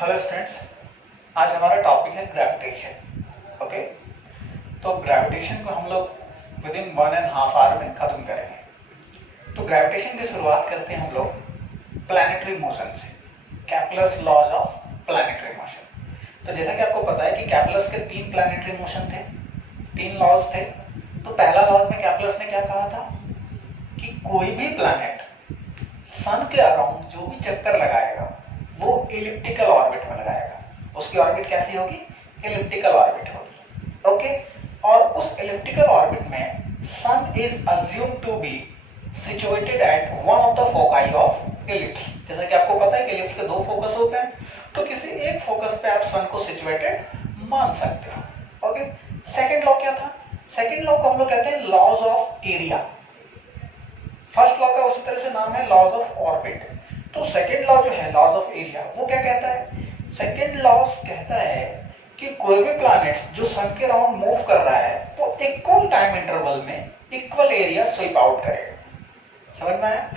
Hello students, आज हमारा topic है ग्रेविटेशन। ओके, तो ग्रेविटेशन को हम लोग विद इन 1.5 आवर में खत्म करेंगे। तो ग्रेविटेशन की शुरुआत करते हैं हम लोग प्लैनेटरी मोशन से, Kepler's laws of planetary motion. तो जैसा कि आपको पता है कि केपलर्स के 3 प्लैनेटरी मोशन थे, 3 लॉज थे। तो पहला लॉज में केपलर्स ने क्या कहा था कि कोई भी प्लैनेट सन के अराउंड जो भी चक्कर लगाएगा वो इलिप्टिकल ऑर्बिट में लगाएगा। उसकी ऑर्बिट कैसी होगी? इलिप्टिकल ऑर्बिट होगी। ओके, और उस इलिप्टिकल ऑर्बिट में sun is assumed to be situated at one of the foci of ellipse. जैसा कि आपको पता है कि इलिप्स के 2 फोकस होते हैं, तो किसी एक फोकस पे आप सन को सिचुएटेड मान सकते हो। ओके, सेकंड लॉ क्या था? सेकंड लॉ को हम लोग कहते हैं laws of area. First law का उसी तरह से नाम है लॉज ऑफ ऑर्बिट। तो सेकंड लॉ जो है लॉज ऑफ एरिया, वो क्या कहता है? सेकंड लॉ कहता है कि कोई भी प्लैनेट जो सन के अराउंड मूव कर रहा है वो इक्वल टाइम इंटरवल में इक्वल एरिया स्वीप आउट करेगा। समझ में आया?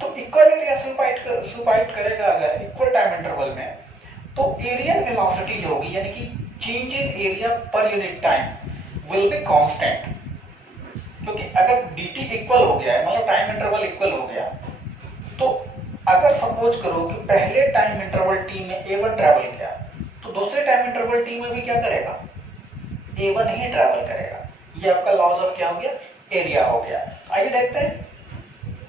तो इक्वल एरिया स्वीप आउट करेगा अगर इक्वल टाइम इंटरवल में, तो एरिया वेलोसिटी जो होगी यानी कि change in area per unit time will be constant. क्योंकि अगर dt इक्वल हो गया है, मतलब टाइम इंटरवल इक्वल हो गया, तो अगर सपोज करो कि पहले टाइम इंटरवल t में a1 ट्रैवल किया, तो दूसरे टाइम इंटरवल t में भी क्या करेगा? a1 ही ट्रैवल करेगा। ये आपका लॉज ऑफ क्या हो गया? एरिया हो गया। आइए देखते हैं।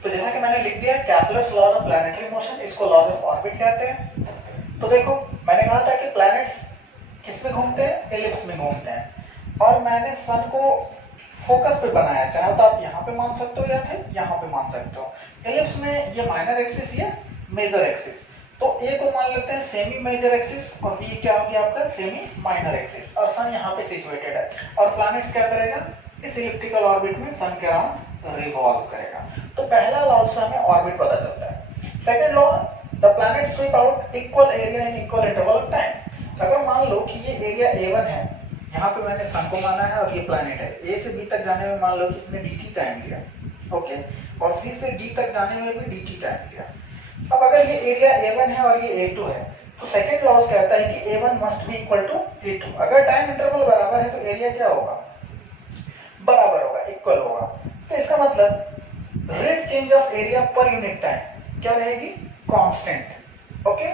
तो जैसा कि मैंने लिख दिया Kepler's law of planetary motion, इसको लॉ ऑफ ऑर्बिट कहते हैं। तो देखो, मैंने कहा था कि प्लैनेट्स किस में घूमते हैं? एलिप्स में घूमते हैं। और मैंने सन को फोकस पे बनाया, चाहे तो आप यहाँ पे मान सकते हो या फिर यहाँ पे मान सकते हो। एलिप्स में ये माइनर एक्सिस या मेजर एक्सिस, तो ए को मान लेते हैं सेमी मेजर एक्सिस और बी क्या हो गया आपका? Semi minor axis. और सन यहाँ पे सिचुएटेड है और प्लैनेट्स क्या करेगा? इस इलिप्टिकल ऑर्बिट में सन के अराउंड रिवॉल्व करेगा। तो पहला लॉ से हमें ऑर्बिट पता चलता है। Second law, the planet SVEEP out equal area in equal interval of time. अगर मान लो कि ये एरिया A1 है, यहाँ पे मैंने सन को माना है और ये प्लैनेट है, ए से बी तक जाने में मान लो कि इसने dt टाइम लिया, ओके, और सी से डी तक जाने में भी dt टाइम लिया। अब अगर ये एरिया A1 है और ये A2 है, तो सेकंड लॉ कहता है कि A1 must be equal to A2। अगर टाइम इंटरवल बराबर है तो एरिया क्या होगा? बराबर होगा, इक्वल होगा। तो इसका मतलब rate change of area per unit time क्या रहेगी? कांस्टेंट। ओके,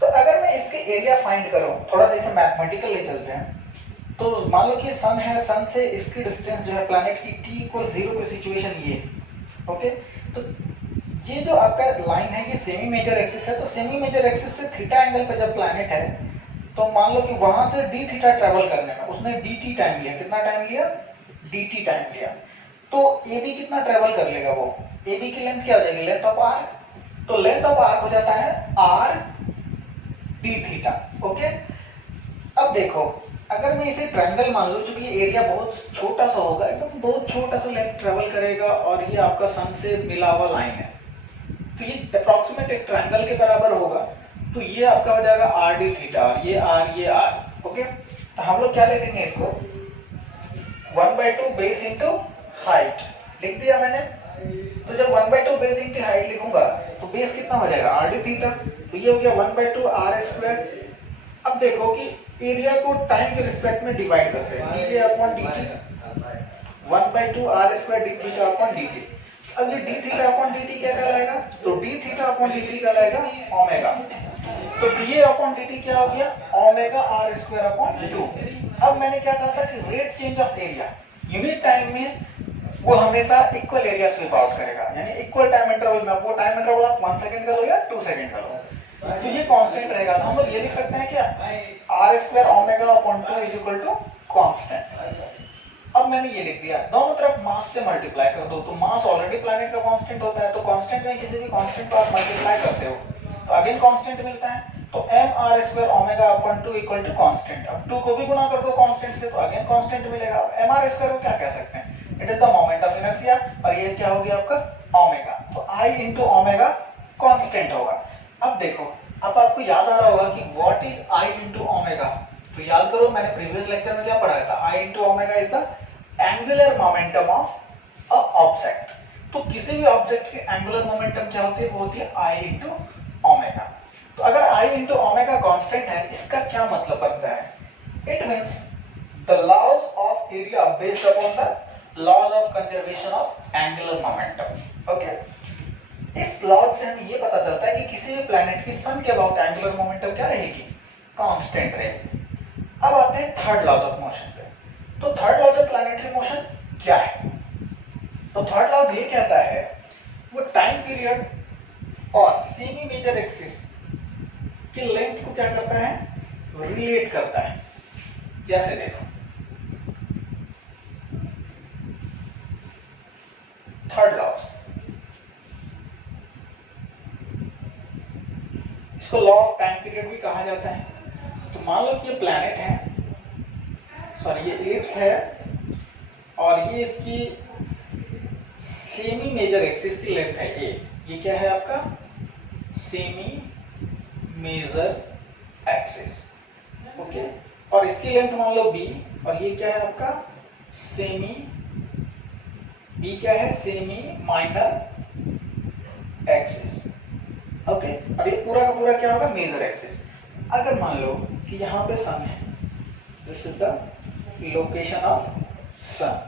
तो अगर मैं इसके एरिया फाइंड करूं, थोड़ा सा इसे मैथमेटिकल ले चलते हैं। तो मान लो कि सन है, सन से इसकी डिस्टेंस जो है प्लैनेट की t इक्वल 0 पे सिचुएशन ये, ओके। तो ये जो आपका लाइन है ये सेमी मेजर एक्सिस है, तो सेमी मेजर एक्सिस से थीटा एंगल पे जब प्लैनेट है, तो मान लो कि वहां से d थीटा ट्रेवल करने में उसने dt टाइम लिया। कितना टाइम लिया? dt टाइम लिया। तो AB कितना ट्रेवल कर लेगा? वो AB की लेंथ क्या हो जाएगी? Length of arc. तो लेंथ ऑफ आर्क हो जाता है r d थीटा। ओके, अब देखो, अगर मैं इसे ट्रायंगल मान लूं, क्योंकि ये एरिया बहुत छोटा सा होगा, एकदम बहुत छोटा सा लेंथ ट्रेवल करेगा और ये आपका सन से मिला हुआ लाइन है, तो ये अप्रॉक्सीमेट एक ट्रायंगल के बराबर होगा। तो ये आपका हो जाएगा आर डी थीटा और ये आर। ओके, तो हम लोग क्या लिखेंगे इसको? 1/2 बेस इंटू हाइट लिख दिया मैंने। तो जब 1/2 बेस इंटू हाइट लिखूंगा तो बेस कितना हो जाएगा? R D theta. तो ये हो गया 1/2 आर स्क्वायर। अब देखो कि एरिया को टाइम के रिस्पेक्ट में डिवाइड करते हैं, dA upon dt, 1/2 r square d theta upon dt। अब ये d थीटा अपॉन dt क्या कहलाएगा? तो d थीटा अपॉन dt कहलाएगा ओमेगा। तो dA अपॉन dt क्या हो गया? Omega r square upon 2। अब मैंने क्या कहा था कि rate change of area unit time में वो हमेशा इक्वल एरिया स्वीप आउट करेगा, यानी इक्वल टाइम इंटरवल में। वो टाइम इंटरवल आप 1 सेकंड का लो या 2 सेकंड का लो, तो ये कांस्टेंट रहेगा। तो हम लोग ये लिख सकते हैं क्या? r square omega upon 2 is equal to constant. अब मैंने ये लिख दिया, दोनों तरफ मास से मल्टीप्लाई कर दो, तो मास ऑलरेडी प्लैनेट का कांस्टेंट होता है, तो कांस्टेंट में किसी भी कांस्टेंट को आप मल्टीप्लाई करते हो तो अगेन कांस्टेंट मिलता है। तो mr square omega upon 2 equal to constant. अब 2 को भी गुना कर दो कांस्टेंट से तो अगेन कांस्टेंट मिलेगा। अब mr स्क्वायर को क्या कह सकते हैं? It is the moment of inertia, और ये क्या हो गया आपका? ओमेगा। तो I इंटू ओमेगा कांस्टेंट होगा। अब देखो, अब आपको याद आ रहा होगा कि what is I into omega. तो याद करो, मैंने प्रीवियस लेक्चर में क्या पढ़ाया था? I into omega is the angular momentum of a object. तो किसी भी ऑब्जेक्ट की एंगुलर मोमेंटम क्या होती है? वो होती है I इंटू ओमेगा। तो अगर आई इंटू ओमेगा कांस्टेंट है, इसका क्या मतलब बनता है? It means the laws of area based upon the laws of conservation of angular momentum. Okay, इस लॉज से हमें ये पता चलता है कि किसी भी प्लैनेट की सन के अबाउट एंगुलर मोमेंटम क्या रहेगी? कांस्टेंट रहेगी। अब आते हैं थर्ड लॉज ऑफ मोशन पे। तो third laws of planetary motion क्या है? तो थर्ड लॉज ये कहता है वो टाइम पीरियड और सेमी मेजर एक्सिस की लेंथ को क्या करता है? रिलेट करता है। जैसे देखो, थर्ड लॉज, इसको लॉ ऑफ टाइम पीरियड भी कहा जाता है। तो मान लो कि ये प्लैनेट है, सॉरी ये एलिप्स है, और ये इसकी सेमी मेजर एक्सिस की लेंथ है ए। ये क्या है आपका? Semi major axis. ओके, और इसकी लेंथ मान लो बी, और ये क्या है आपका? सेमी, बी क्या है? Semi minor axis. ओके, और ये पूरा का पूरा क्या होगा? Major axis. अगर मान लो कि यहाँ पे सन है, this is the location of sun,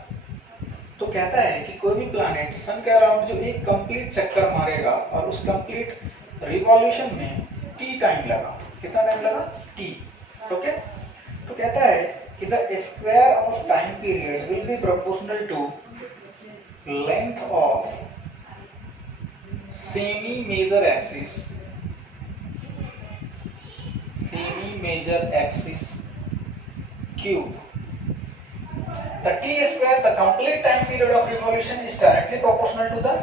तो कहता है कि कोई भी प्लैनेट सन के अराउंड जो एक कंप्लीट चक्कर मारेगा और उस कंप्लीट रिवॉल्यूशन में टी टाइम लगा। कितना टाइम लगा? टी। ओके, तो कहता है कि the square of time period will be proportional to length of semi major axis, semi major axis cube. The t square, the complete time period of revolution, is directly proportional to the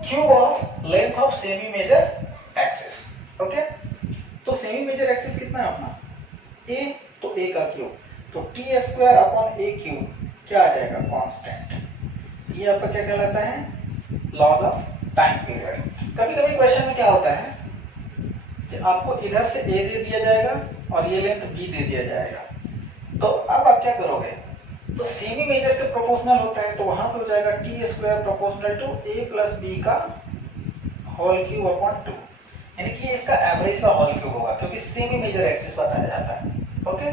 cube of length of semi major axis. Okay? तो semi major axis कितना है अपना? a, तो a का cube, तो t square upon a cube क्या आ जाएगा? कांस्टेंट। ये आपका क्या कहलाता है? Laws of time period. कभी कभी क्वेश्चन में क्या होता है कि आपको इधर से a दे दिया जाएगा और ये लेंथ b दे दिया जाएगा, तो अब आप क्या करोगे? तो सेमी मेजर के प्रोपोर्शनल होता है, तो वहां पे हो जाएगा T square proportional to a plus B का होल क्यूब अपॉन 2, यानी कि इसका एवरेज का होल क्यूब होगा, क्योंकि सेमी मेजर एक्सिस बताया जाता है। ओके,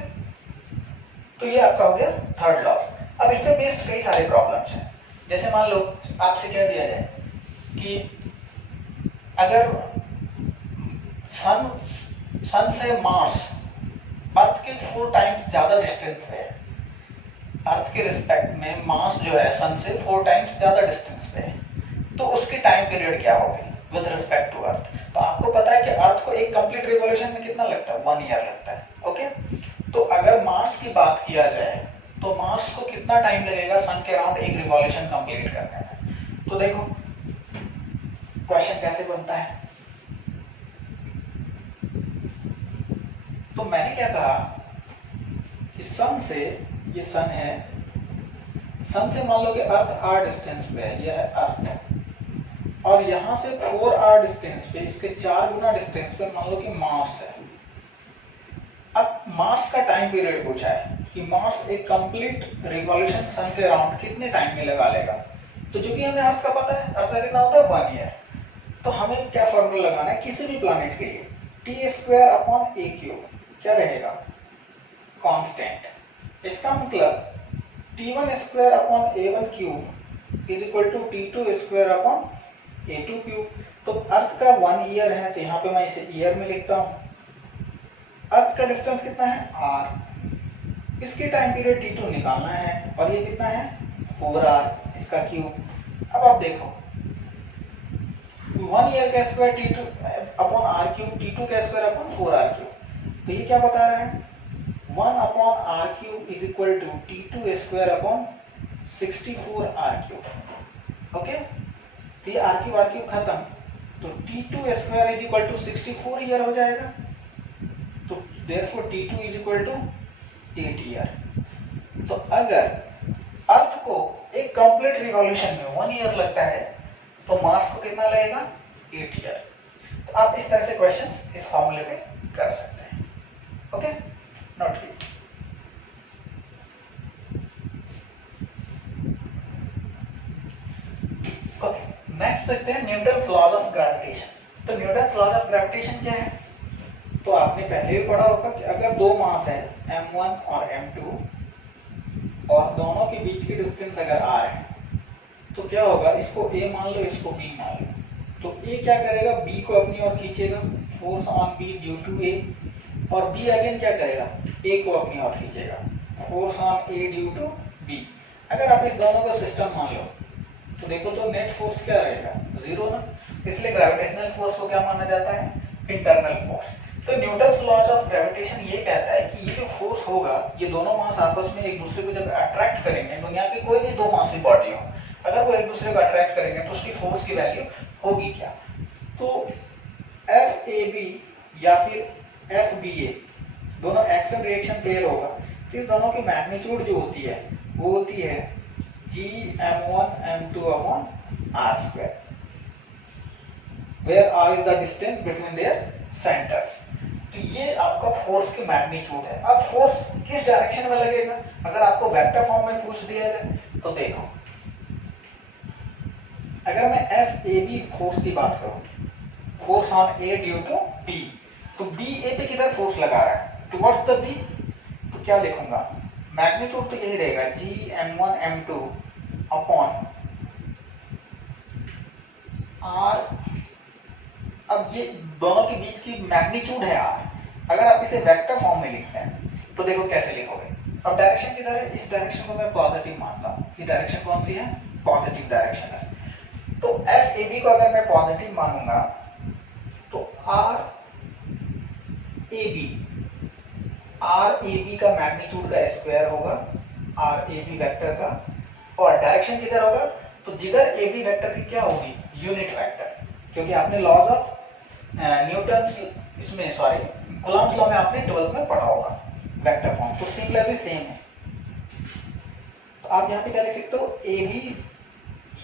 तो ये आपका हो गया थर्ड लॉ। अब इस पे बेस्ड कई सारे प्रॉब्लम्स हैं। जैसे मान लो आपसे कह दिया जाए कि अगर सन से मार्स अर्थ के 4 टाइम्स ज्यादा डिस्टेंस पे है, अर्थ के रिस्पेक्ट में मास जो है सन से 4 टाइम्स ज्यादा डिस्टेंस पे है, तो उसकी टाइम पीरियड क्या होगी विद रिस्पेक्ट टू अर्थ? तो आपको पता है कि अर्थ को एक कंप्लीट रिवॉल्यूशन में कितना लगता है? 1 ईयर लगता है। ओके, तो अगर मार्स की बात किया जाए तो मार्स को कितना टाइम लगेगा सन के अराउंड एक रिवॉल्यूशन कंप्लीट करने में? तो देखो क्वेश्चन कैसे बनता है। तो मैंने क्या कहा कि सन से, ये सन है, सन से मान लो कि अर्थ r डिस्टेंस पे है, ये है अर्थ, और यहां से 4r डिस्टेंस पे, इसके 4 गुना डिस्टेंस पे मान लो कि मार्स है। अब मार्स का टाइम पीरियड पूछा है कि मार्स एक कंप्लीट रिवॉल्यूशन सन के अराउंड कितने टाइम में लगा लेगा। तो जो कि हमें अर्थ का पता है, अर्थ का कितना होता है? 1 ईयर। तो हमें क्या फॉर्मूला लगाना है किसी भी प्लैनेट के लिए? T square upon a cube क्या रहेगा? कांस्टेंट। इसका मतलब t1 square upon a1 cube is equal to t2 square upon a2 cube. तो अर्थ का 1 ईयर है, तो यहाँ पे मैं इसे ईयर में लिखता हूँ। अर्थ का डिस्टेंस कितना है? r। इसकी टाइम पीरियड t2 निकालना है, और ये कितना है? 4r, इसका क्यूब। अब आप देखो 1 ईयर का square t2 upon r cube, t2 का स्क्वायर अपॉन 4r क्यूब। तो ये क्या बता रहा है? 1 upon r cube is equal to t2 square upon 64r cube. Okay, तो ये r क्यूब खत्म, तो t2 square is equal to 64 year हो जाएगा। तो therefore t2 is equal to 8 year. तो अगर अर्थ को एक कंप्लीट रिवॉल्यूशन में 1 ईयर लगता है, तो मार्स को कितना लगेगा? 8 ईयर। तो आप इस तरह से क्वेश्चंस इस फॉर्मूले पे कर सकते हैं। ओके, नोट कीजिए। ओके, नेक्स्ट देखते हैं न्यूटन्स लॉज ऑफ ग्रेविटेशन। तो न्यूटन्स लॉ ऑफ ग्रेविटेशन क्या है? तो आपने पहले भी पढ़ा होगा कि अगर दो मास है m1 और m2 और दोनों के बीच की डिस्टेंस अगर r है तो क्या होगा, इसको a मान लो, इसको b मान लो, तो a क्या करेगा, b को अपनी ओर खींचेगा, force on b due to a, और b अगेन क्या करेगा, a को अपनी ओर खींचेगा, force on a due to b। अगर आप इस दोनों का सिस्टम मान लो तो देखो तो नेट फोर्स क्या रहेगा, जीरो ना, इसलिए ग्रेविटेशनल फोर्स को क्या माना जाता है, इंटरनल फोर्स। तो न्यूटन्स लॉ ऑफ ग्रेविटेशन ये कहता है कि ये जो फोर्स होगा, ये दोनों मास आपस में एक दूसरे को जब अट्रैक्ट करेंगे, दुनिया की कोई भी दो मासी बॉडी हो, अगर वो एक दूसरे को अट्रैक्ट करेंगे तो उसकी फोर्स की वैल्यू होगी क्या, तो FAB या फिर FBA दोनों एक्शन रिएक्शन पेयर होगा, तो इस दोनों की मैग्नीट्यूड जो होती है वो होती है Gm1m2/r², where r is the distance between their centers। तो ये आपका फोर्स की मैग्नीट्यूड है। अब फोर्स किस डायरेक्शन में लगेगा, अगर आपको वेक्टर फॉर्म में पूछ दिया जाए तो देखो, अगर मैं FAB फोर्स की बात करूं, force on A due to B, तो B A पे किधर फोर्स लगा रहा है, टुवर्ड्स द B, तो क्या लिखूंगा, मैग्नीट्यूड तो यही रहेगा Gm1m2 अपॉन R। अब ये दोनों के बीच की मैग्नीट्यूड है R, अगर आप इसे वेक्टर फॉर्म में लिखते हैं तो देखो कैसे लिखोगे। अब डायरेक्शन किधर है, इस डायरेक्शन को मैं पॉजिटिव मानता हूँ, ये डायरेक्शन कौन सी है, पॉजिटिव डायरेक्शन है। तो FAB को अगर मैं पॉजिटिव मानूंगा तो RAB का मैग्नीट्यूड का स्क्वायर होगा RAB वेक्टर का, और डायरेक्शन किधर होगा, तो जिधर AB वेक्टर की क्या होगी, यूनिट वेक्टर, क्योंकि आपने लॉज ऑफ न्यूटन्स इसमें कूलम्ब्स लॉ में आपने 12th में पढ़ा होगा वेक्टर फॉर्म, तो सिमिलरली सेम है। तो आप यहाँ पे क्या लिख सकते हो, AB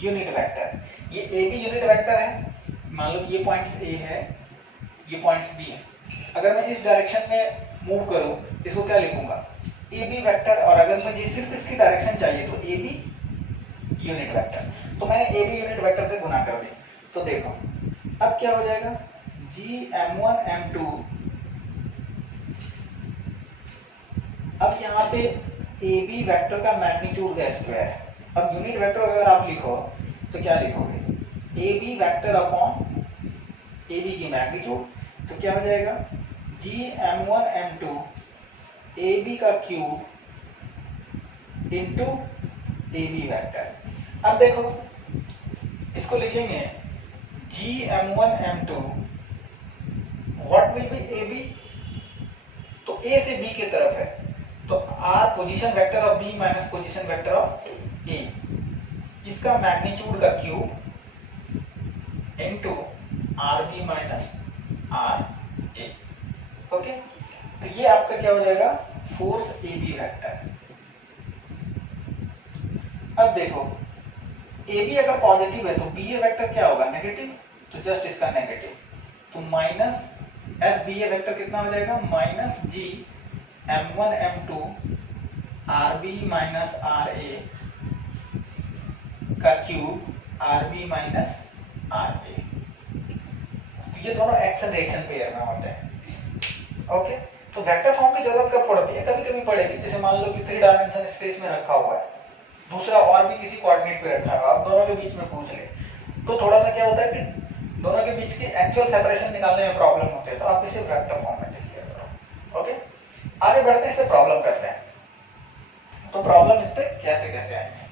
यूनिट वेक्टर, ये AB यूनिट वेक्टर है, मान लो कि ये पॉइंट्स A है, ये पॉइंट्स B है, अगर मैं इस डायरेक्शन में मूव करूं इसको क्या लिखूंगा, AB वेक्टर, और अगर मुझे सिर्फ इसकी डायरेक्शन चाहिए तो AB यूनिट वेक्टर, तो मैंने AB यूनिट वेक्टर से गुना कर दी, तो देखो अब क्या हो जाएगा, Gm1m2, अब यहाँ पे AB वेक्टर का मैग्नीट्यूड का स्क्वायर है, अब यूनिट वेक्टर अगर आप लिखो तो क्या लिखोगे, AB वेक्टर अपॉन AB की मैग्नीट्यूड, तो क्या हो जाएगा, Gm1m2 AB का क्यूब इंटू AB वेक्टर। अब देखो इसको लिखेंगे Gm1m2 what will B AB, तो A से B की तरफ है, तो R position vector of B minus position vector of A, इसका मैग्नीट्यूड का cube into RB minus RA। Okay, तो ये आपका क्या हो जाएगा, फोर्स AB वेक्टर। अब देखो AB अगर पॉजिटिव है तो BA वेक्टर क्या होगा, नेगेटिव, तो जस्ट इसका नेगेटिव, तो माइनस FBA वेक्टर कितना हो जाएगा, minus Gm1m2 RB minus RA का क्यूब RB माइनस RA। ये दोनों एक्शन रिएक्शन पेयर में होते हैं। ओके, तो वेक्टर फॉर्म की जरूरत कब पड़ती है, कभी कभी पड़ेगी, जैसे मान लो कि 3 डायमेंशन स्पेस में रखा हुआ है, दूसरा और भी किसी कोऑर्डिनेट पे रखा है, आप दोनों के बीच में पूछ ले, तो थोड़ा सा क्या होता है कि दोनों के बीच की एक्चुअल सेपरेशन निकालने में प्रॉब्लम होती है, तो आप इसे वेक्टर फॉर्म में डिक्लेयर करो। ओके, आगे बढ़ते हैं, इस पे प्रॉब्लम करते हैं, तो प्रॉब्लम इस पे कैसे कैसे आएंगे।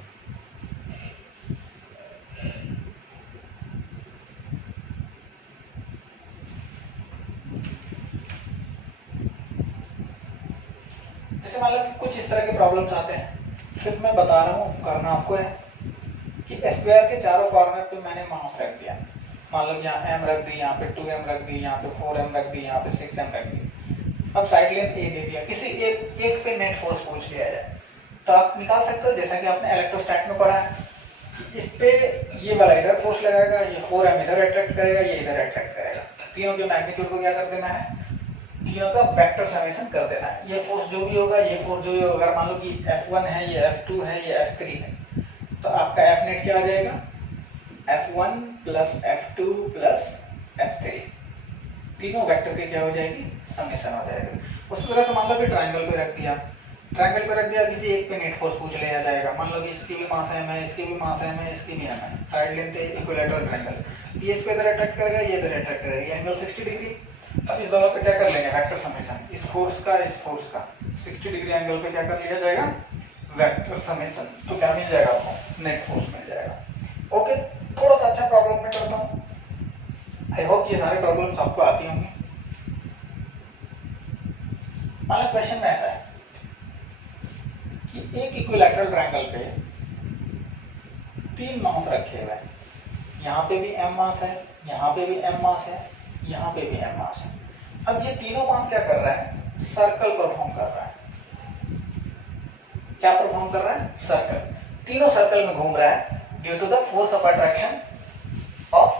जैसे मान लो कि कुछ इस तरह के प्रॉब्लम्स आते हैं, सिर्फ मैं बता रहा हूँ, करना आपको है कि स्क्वायर के चारों कॉर्नर पे मैंने मास रख दिया, मान लो यहाँ m रख दी, यहाँ पे 2m रख दी, यहाँ पे 4m रख दी, यहाँ पे 6m रख दी, अब साइड लेंथ a दे दिया, किसी एक पे नेट फोर्स पूछ लिया जाए तो आप निकाल सकते हो, जैसा कि आपने इलेक्ट्रोस्टैट में पढ़ा है, इस पे ये वाला इधर फोर्स लगाएगा, ये 4m इधर अट्रैक्ट करेगा, ये इधर अट्रैक्ट करेगा, तीनों के मैग्नीट्यूड को क्या कर देना है, तीनों का वेक्टर समेशन कर देना है, ये फोर्स जो भी होगा, ये फोर्स जो भी होगा, अगर मान लो कि F1 है, ये F2 है, ये F3 है, तो आपका F नेट क्या आ जाएगा, F1 plus F2 plus F3, तीनों वेक्टर की क्या हो जाएगी, समेशन हो जाएगा। उसी तरह से मान लो कि ट्रायंगल पे रख दिया, ट्रायंगल पे रख दिया, किसी एक पे नेट फोर्स पूछ लिया जाएगा, मान लो कि इसकी भी मास m है, इसकी भी मास m है, इसकी भी m है, साइड लेंथ है, इक्विलैटरल ट्रायंगल, ये इस पे इधर अट्रैक्ट करेगा, ये इधर अट्रैक्ट करेगा, ये एंगल 60 डिग्री। अब इस दोनों पे क्या कर लेंगे, वेक्टर समेशन, इस फोर्स का 60 डिग्री एंगल पे क्या कर लिया जाएगा, वेक्टर समेशन। तो क्या मिल जाएगा आपको, नेट फोर्स मिल जाएगा। ओके, थोड़ा सा अच्छा प्रॉब्लम में करता हूँ, आई होप ये सारे प्रॉब्लम्स आपको आती होंगी। मान लो क्वेश्चन में ऐसा है कि एक इक्विलैटरल ट्रायंगल पे 3 मास रखे हुए हैं, यहाँ पे भी m मास है, यहाँ पे भी m मास है, यहाँ पे भी m मास है। अब ये तीनों मास क्या कर रहा है, सर्कल परफॉर्म कर रहा है। क्या परफॉर्म कर रहा है, सर्कल, तीनों सर्कल में घूम रहा है due to the force of attraction of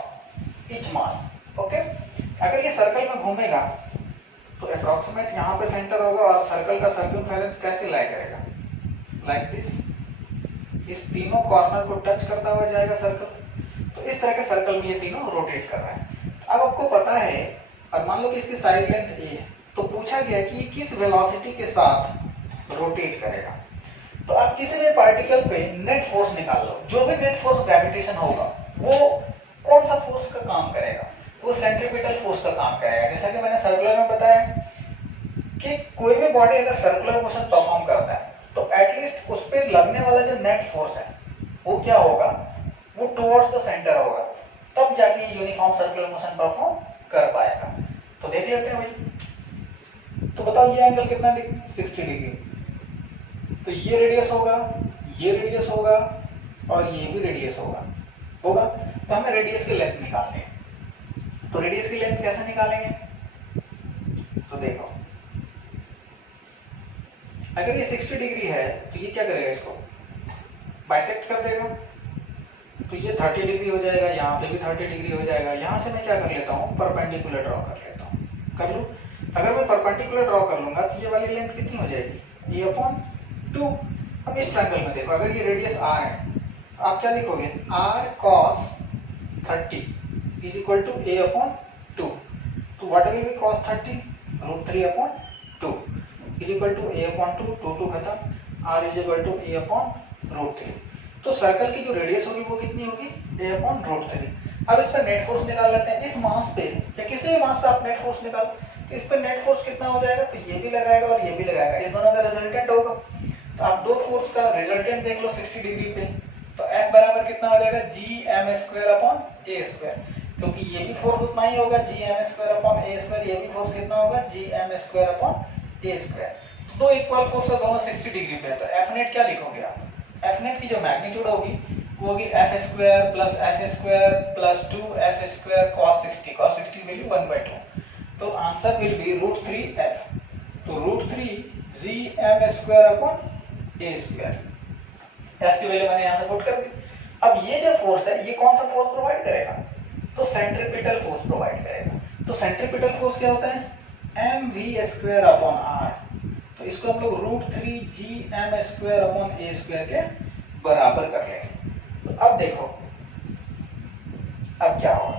each mass. Okay, अगर ये सर्कल में घूमेगा तो अप्रोक्सीमेट यहाँ पे सेंटर होगा और सर्कल का सर्कमफेरेंस कैसे लाई करेगा, लाइक दिस, इस तीनों कॉर्नर को टच करता हुआ जाएगा सर्कल। तो इस तरह के सर्कल में ये तीनों रोटेट कर रहा है। अब आपको पता है, और मान लो कि इसकी साइड लेंथ a है, तो पूछा गया कि ये किस वेलोसिटी के साथ रोटेट करेगा। तो आप किसी भी पार्टिकल पे नेट फोर्स निकाल लो, जो भी नेट फोर्स ग्रेविटेशन होगा वो कौन सा फोर्स का काम करेगा, वो सेंट्रीपिटल फोर्स का काम करेगा। जैसा कि मैंने सर्कुलर में बताया कि कोई भी बॉडी अगर सर्कुलर मोशन परफॉर्म करता है तो एटलीस्ट उस पर लगने वाला जो नेट फोर्स है वो क्या होगा, वो टुवर्ड्स द सेंटर होगा, तब जाके यूनिफॉर्म सर्कुलर मोशन परफॉर्म कर पाएगा। तो देख लेते हैं भाई, तो बताओ ये एंगल कितना डिग्री, 60 डिग्री। तो ये रेडियस होगा, ये रेडियस होगा और ये भी रेडियस होगा। तो हमें रेडियस की लेंथ निकालनी है। तो रेडियस की लेंथ कैसे निकालेंगे, तो देखो अगर ये 60 डिग्री है तो ये क्या करेगा, इसको बाइसेक्ट कर देगा, तो ये 30 डिग्री हो जाएगा, यहाँ पे भी 30 डिग्री हो जाएगा। यहाँ से मैं क्या कर लेता हूँ, परपेंडिकुलर ड्रॉ कर लेता हूँ, कर लूँ। अगर मैं परपेंडिकुलर ड्रॉ कर लूंगा तो ये वाली लेंथ कितनी हो जाएगी, a/2। अब इस ट्रायंगल में देखो, अगर ये रेडियस r है तो आप क्या लिखोगे, r cos 30 is equal to a/2। तो what will be cos 30, √3/2 is equal to a/2, 2 खत्म, r is equal to a/√3। तो सर्कल की जो रेडियस होगी वो कितनी होगी, a/√3। अब इस पर नेट फोर्स निकाल लेते हैं। इस मास पे या किसी भी मास पे आप नेट फोर्स निकालो, तो इस पर नेट फोर्स कितना हो जाएगा, तो ये भी लगाएगा और ये भी लगाएगा, इस दोनों का रिजल्टेंट होगा। तो आप दो फोर्स का रिजल्टेंट देख लो 60 डिग्री पे, तो F बराबर कितना हो जाएगा, gm²/a², क्योंकि ये भी फोर्स उतना ही होगा, gm²/a², ये भी फोर्स कितना होगा, gm²/a²। दो इक्वल फोर्स है दोनों 60 डिग्री पे, तो F नेट क्या लिखोगे आप, F नेट की जो मैग्नीट्यूड होगी वो होगी F² + F² + 2F² cos 60, cos 60 value 1/2। तो आंसर विल बी √3F। तो √3 gm²/a²। F की वैल्यू मैंने यहाँ से पुट कर दी। अब ये जो फोर्स है ये कौन सा फोर्स प्रोवाइड करेगा, तो सेंट्रीपिटल फोर्स प्रोवाइड करेगा। तो सेंट्रीपिटल फोर्स क्या होता है, mv²/r। तो इसको हम लोग √3 gm²/a² के बराबर कर लेंगे। तो अब देखो अब क्या होगा,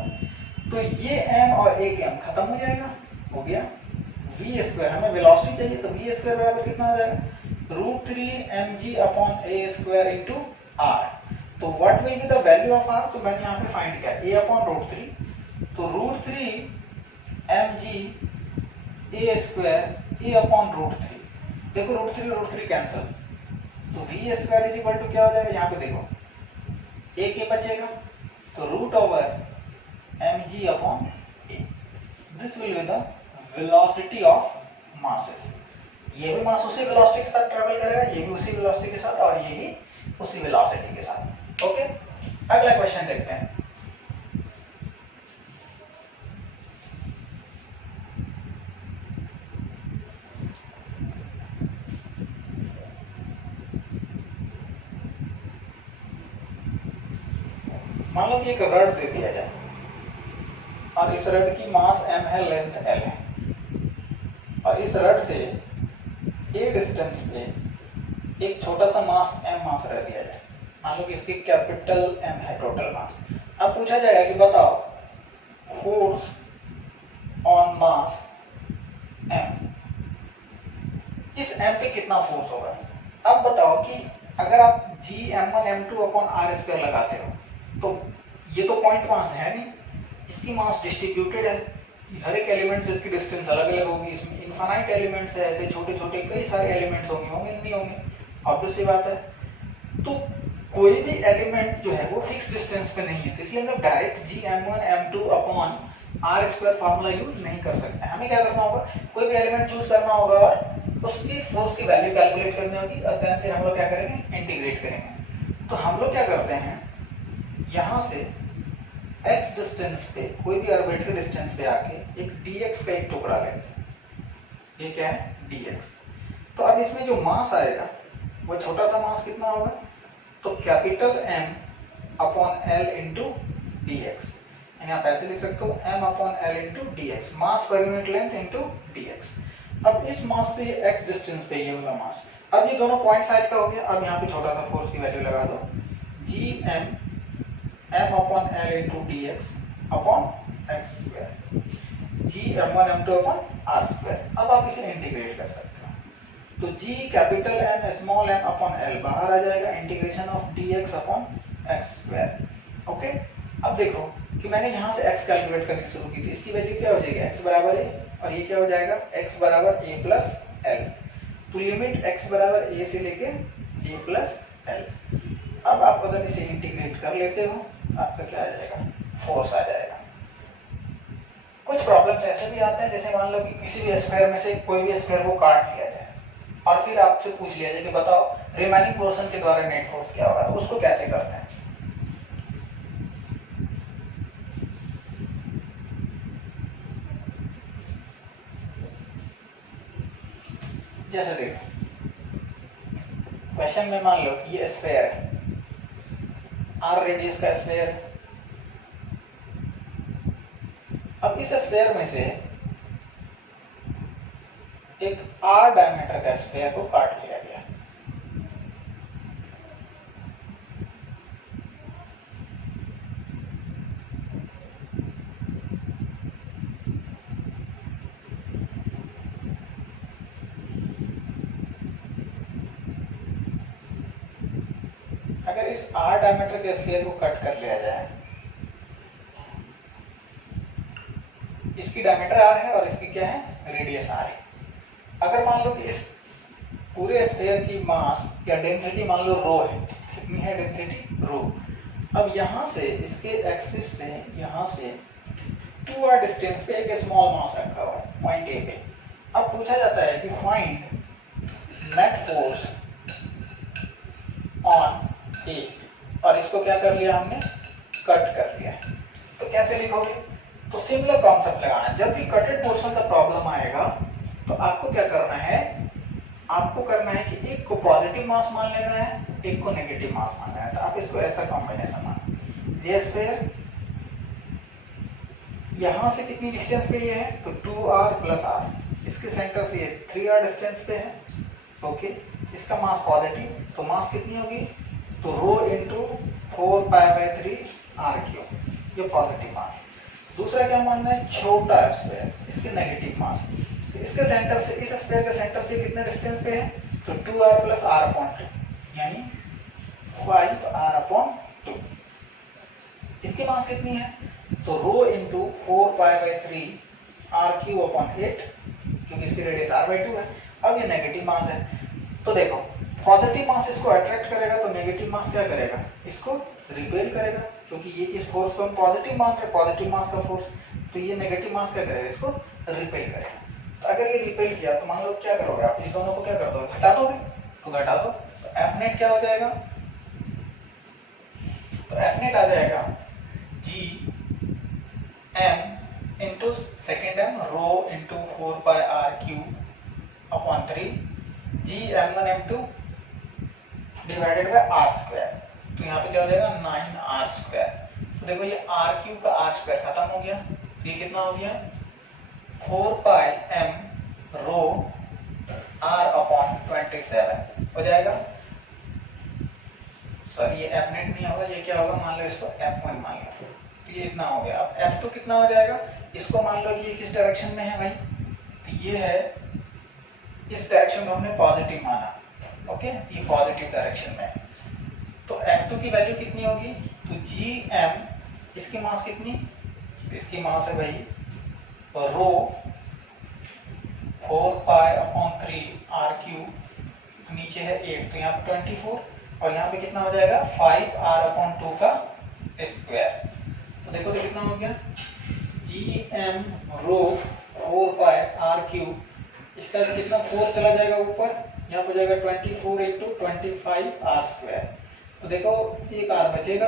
तो ये m और एक m खत्म हो जाएगा, हो गया v²। हमें वेलोसिटी चाहिए, तो v² बराबर कितना हो जाएगा, √3 mg/a² इंटू r। तो what will be the value of r, तो मैंने यहाँ पे फाइंड किया a/√3, तो √3 mg/a² a/√3। देखो √3 कैंसिल, तो v² इज इक्वल टू क्या हो जाएगा, यहाँ पे देखो एक ये बचेगा, तो √mg/a। This will be the velocity of masses. ये भी मास उसी वेलोसिटी के साथ ट्रेवल करेगा, ये भी उसी वेलोसिटी के साथ और ये भी उसी वेलोसिटी के साथ। ओके, अगला क्वेश्चन देखते हैं। मान लो कि एक रड दे दिया जाए और इस रड की मास m है, लेंथ l है, और इस रड से a डिस्टेंस पे एक छोटा सा मास m मास रख दिया जाए। मान लो कि इसकी कैपिटल M है टोटल मास। अब पूछा जाएगा कि बताओ फोर्स ऑन मास m, इस m पे कितना फोर्स होगा। अब बताओ कि अगर आप Gm1m2 अपॉन आर स्क्वायर लगाते हो तो ये तो पॉइंट मास है नहीं, इसकी मास डिस्ट्रीब्यूटेड है, हर एक एलिमेंट से इसकी डिस्टेंस अलग अलग होगी, इसमें इनफाइनाइट एलिमेंट्स है, ऐसे छोटे छोटे कई सारे एलिमेंट्स होंगे नहीं होंगे, ऑब्वियस सी बात है। तो कोई भी एलिमेंट जो है वो फिक्स डिस्टेंस पे नहीं है, तो इसलिए हम लोग direct Gm1m2 upon are square formula use नहीं कर सकते। हमें क्या करना होगा, कोई भी एलिमेंट चूज करना होगा और उसकी फोर्स की वैल्यू कैलकुलेट करनी होगी और देन फिर हम लोग क्या करेंगे, इंटीग्रेट करेंगे। तो हम लोग क्या करते हैं, यहाँ से x डिस्टेंस पे कोई भी आर्बिट्ररी डिस्टेंस पे आके एक dx का एक टुकड़ा लेते हैं, ये क्या है dx। तो अब इसमें जो मास आएगा वो छोटा सा मास कितना होगा, तो capital M upon L into D x, यानी आप ऐसे लिख सकते हो M upon L into D x, mass per unit length into D x. अब इस मास से x डिस्टेंस पे ये वाला मास, अब ये दोनों पॉइंट साइज का हो गया। अब यहाँ पे छोटा सा फोर्स की वैल्यू लगा दो, Gm M upon L into D X upon X square, Gm1m2 upon are square. अब आप इसे इंटीग्रेट कर सकते हो, तो G capital M small m upon L बाहर आ जाएगा, integration of dx upon X square. Okay, अब देखो कि मैंने यहाँ से x कैलकुलेट करनी शुरू की थी, इसकी वैल्यू क्या हो जाएगी, x बराबर a, और ये क्या हो जाएगा, x बराबर a प्लस l। तो लिमिट x बराबर a से लेके a प्लस l। अब आप अगर इसे इंटीग्रेट कर लेते हो आपका क्या आ जाएगा, फोर्स आ जाएगा। कुछ प्रॉब्लम्स ऐसे भी आते हैं, जैसे मान लो कि किसी भी स्क्वायर में से कोई भी स्क्वायर को काट लिया जाए और फिर आपसे पूछ लिया जाए कि बताओ रिमेनिंग पोर्शन के द्वारा नेट फोर्स क्या होगा, तो उसको कैसे करते हैं। जैसे देखो क्वेश्चन में मान लो कि ये स्फेयर है, r रेडियस का स्फेयर है। अब इस स्फेयर में से एक r डायमीटर का स्फेयर को काट लिया गया। अगर इस r डायमीटर के स्फेयर को कट कर लिया जाए, इसकी डायमीटर r है और इसकी क्या है, रेडियस r है। अगर मान लो कि इस पूरे स्फेयर की मास या डेंसिटी मान लो रो है, कितनी है डेंसिटी, रो। अब यहाँ से इसके एक्सिस से यहाँ से 2r डिस्टेंस पे एक स्मॉल मास रखा हुआ है पॉइंट ए पे। अब पूछा जाता है कि फाइंड नेट फोर्स ऑन ए, और इसको क्या कर लिया हमने, कट कर लिया। तो कैसे लिखोगे, तो सिमिलर कॉन्सेप्ट लगाना है। जब भी कटेड पोर्शन का प्रॉब्लम आएगा तो आपको क्या करना है, आपको करना है कि एक को पॉजिटिव मास मान लेना है, एक को नेगेटिव मास मानना है। तो आप इसको ऐसा कॉम्बिनेशन मानो, ये स्फेयर यहां से कितनी डिस्टेंस पे ये है, तो 2r प्लस r, इसके सेंटर से ये 3r डिस्टेंस पे है। ओके, इसका मास पॉजिटिव, तो मास कितनी होगी, तो रो इंटू 4π/3 r3, ये पॉजिटिव मास। दूसरा क्या मानना है, छोटा स्फेयर, इसके नेगेटिव मास। तो इसके सेंटर से, इस स्फेयर के सेंटर से कितने डिस्टेंस पे है, तो 2r प्लस r/2, यानी 5r/2। इसकी मास कितनी है, तो रो इंटू 4π/3 r3/8, क्योंकि इसकी रेडियस r/2 है। अब ये नेगेटिव मास है, तो देखो पॉजिटिव मास इसको अट्रैक्ट करेगा तो नेगेटिव मास क्या करेगा, इसको रिपेल करेगा, क्योंकि ये इस फोर्स को हम पॉजिटिव मान रहे हैं, पॉजिटिव मास का फोर्स, तो ये नेगेटिव मास क्या करेगा, इसको रिपेल करेगा। तो अगर ये रिपेल किया तो मान लो क्या करोगे आप, इन दोनों को क्या कर दोगे, घटा दोगे, तो घटा दो, तो एफ नेट क्या हो जाएगा, तो एफ नेट आ जाएगा G M into second M rho into 4πr3/3 Gm1m2 divided by r square. तो यहाँ पे क्या हो जाएगा, 9r स्क्वायर। तो देखो ये r³ का r स्क्वायर खत्म हो गया, तो ये कितना हो गया, 4πm रो r/27 हो जाएगा। सॉरी ये एफ नेट नहीं होगा, ये क्या होगा, मान लो इसको f1 मान लो, तो ये इतना हो गया। अब F2 कितना हो जाएगा, इसको मान लो कि ये किस डायरेक्शन में है भाई, तो ये है इस डायरेक्शन को हमने पॉजिटिव माना, ओके, ये पॉजिटिव डायरेक्शन में। तो F2 की वैल्यू कितनी होगी, तो Gm, इसकी मास कितनी, इसकी मास है भाई रो 4π/3 r³, नीचे है 8, तो यहाँ पे 24 और यहाँ पे कितना हो जाएगा 5r/2 का स्क्वायर। तो देखो तो कितना हो गया, Gm रो 4π r³, इसका कितना 4 चला जाएगा ऊपर, यहाँ पे जाएगा 24 × 25r²। तो देखो एक r बचेगा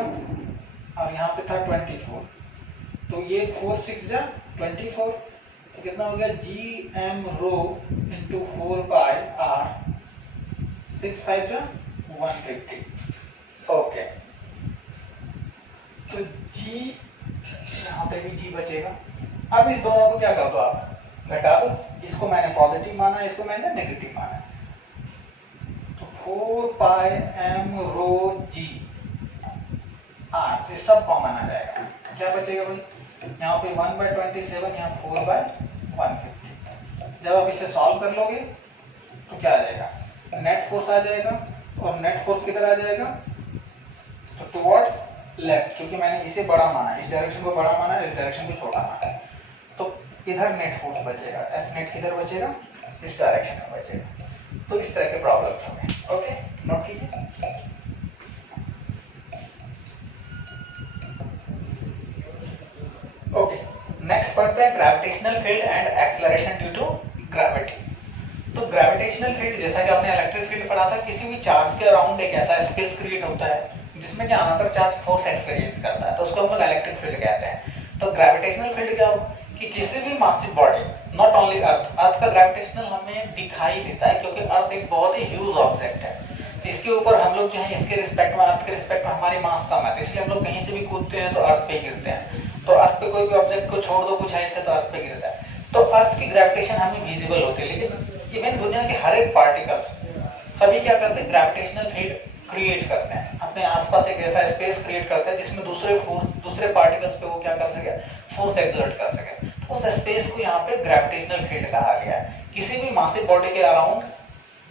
और यहाँ पे था 24, तो ये 4 6 जा 24, तो कितना हो गया Gm रो × 4πr, 6 5 जा 150, ओके। तो G, यहाँ पे भी G बचेगा। अब इस दोनों को क्या कर दो, आप घटा दो, इसको मैंने पॉजिटिव माना, इसको मैंने नेगेटिव माना, तो 4πm रो G r, ये सब कॉमन आ जाएगा, क्या बचेगा भाई, यहाँ पे 1/27, यहाँ 4/150। जब आप इसे सॉल्व कर लोगे तो क्या आ जाएगा, नेट फोर्स आ जाएगा, और नेट फोर्स किधर आ जाएगा, तो टुवर्ड्स लेफ्ट, क्योंकि मैंने इसे बड़ा माना, इस डायरेक्शन को बड़ा माना, इस डायरेक्शन को छोटा माना, तो इधर नेट फोर्स बचेगा, एफ नेट किधर बचेगा, इस डायरेक्शन में बचेगा। तो इस तरह के प्रॉब्लम्स होंगे, ओके, नोट कीजिए। ओके, नेक्स्ट पढ़ते हैं gravitational field and acceleration due to gravity. तो ग्रेविटेशनल फील्ड, जैसा कि आपने इलेक्ट्रिक फील्ड पढ़ा था, किसी भी चार्ज के अराउंड एक ऐसा स्पेस क्रिएट होता है जिसमें कि अनदर चार्ज फोर्स एक्सपीरियंस करता है, तो उसको हम लोग इलेक्ट्रिक फील्ड कहते हैं। तो ग्रेविटेशनल फील्ड क्या हो कि किसी भी मासिव बॉडी, नॉट ओनली अर्थ का ग्रेविटेशनल हमें दिखाई देता है, क्योंकि अर्थ एक बहुत ही ह्यूज ऑब्जेक्ट है, तो इसके ऊपर हम लोग जो है इसके रिस्पेक्ट में, अर्थ के रिस्पेक्ट में हमारी मास कम है, तो इसलिए हम लोग कहीं से भी कूदते हैं तो अर्थ पे गिरते हैं। तो अर्थ पे कोई भी ऑब्जेक्ट को छोड़ दो कुछ हाइट से तो अर्थ पे गिरता है, तो अर्थ की ग्रेविटेशन हमें विजिबल होती है। लेकिन इवन दुनिया के हर एक पार्टिकल्स सभी क्या करते हैं, ग्रेविटेशनल फील्ड क्रिएट करते हैं, अपने आसपास एक ऐसा स्पेस क्रिएट करते हैं जिसमें दूसरे पार्टिकल्स पे वो क्या कर सके, फोर्स एक्सर्ट कर सके, तो उस स्पेस को यहाँ पे ग्रेविटेशनल फील्ड कहा गया है। किसी भी मासिव बॉडी के अराउंड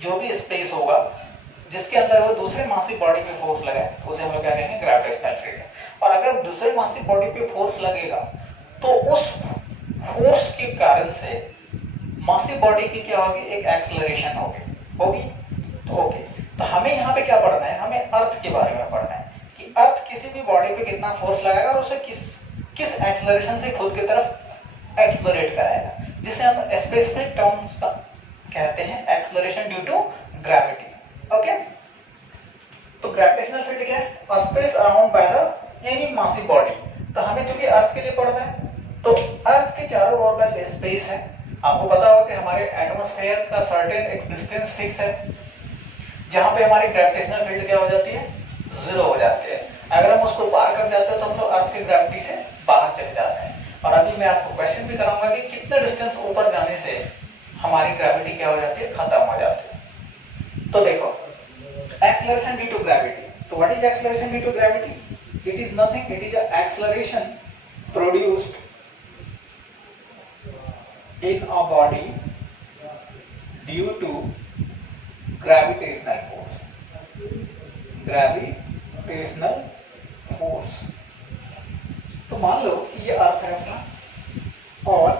जो भी स्पेस होगा जिसके अंदर वो दूसरे मासिव बॉडी पे फोर्स लगाए, तो उसे हम लोग क्या कहेंगे, ग्रेविटेशनल फील्ड। और अगर दूसरे मासिव बॉडी पे फोर्स लगेगा तो उस फोर्स के कारण से मासिव बॉडी की क्या होगी, एक एक्सेलरेशन होगी। तो ओके, तो हमें यहाँ पे क्या पढ़ना है, हमें अर्थ के बारे में पढ़ना है कि अर्थ किसी भी बॉडी पे कितना फोर्स लगाएगा और उसे किस एक्सेलरेशन से खुद की तरफ एक्सलरेट कराएगा, जिसे हम स्पेसिफिक टर्म्स कहते हैं acceleration due to gravity. Okay, तो ग्रेविटेशनल फील्ड क्या है, a space around by the any massive body. तो हमें चूंकि अर्थ के लिए पढ़ना है, तो अर्थ के चारों ओर का जो स्पेस है, आपको पता होगा कि हमारे एटमॉस्फेयर का सर्टेन एक डिस्टेंस फिक्स है, जहां पे हमारी ग्रेविटेशनल फील्ड क्या हो जाती है, जीरो हो जाती है। अगर हम उसको पार कर जाते हैं तो हम लोग अर्थ की ग्रेविटी से बाहर चले जाते हैं। और अभी मैं आपको क्वेश्चन भी कराऊंगा कि कितने डिस्टेंस ऊपर जाने से हमारी ग्रेविटी क्या हो जाती है, खत्म हो जाती है। तो देखो, एक्सेलरेशन ड्यू टू ग्रेविटी। तो what is acceleration due to gravity? It is nothing, it is a acceleration produced in a body due to gravitational force. Gravitational force. तो मान लो कि ये अर्थ है अपना, और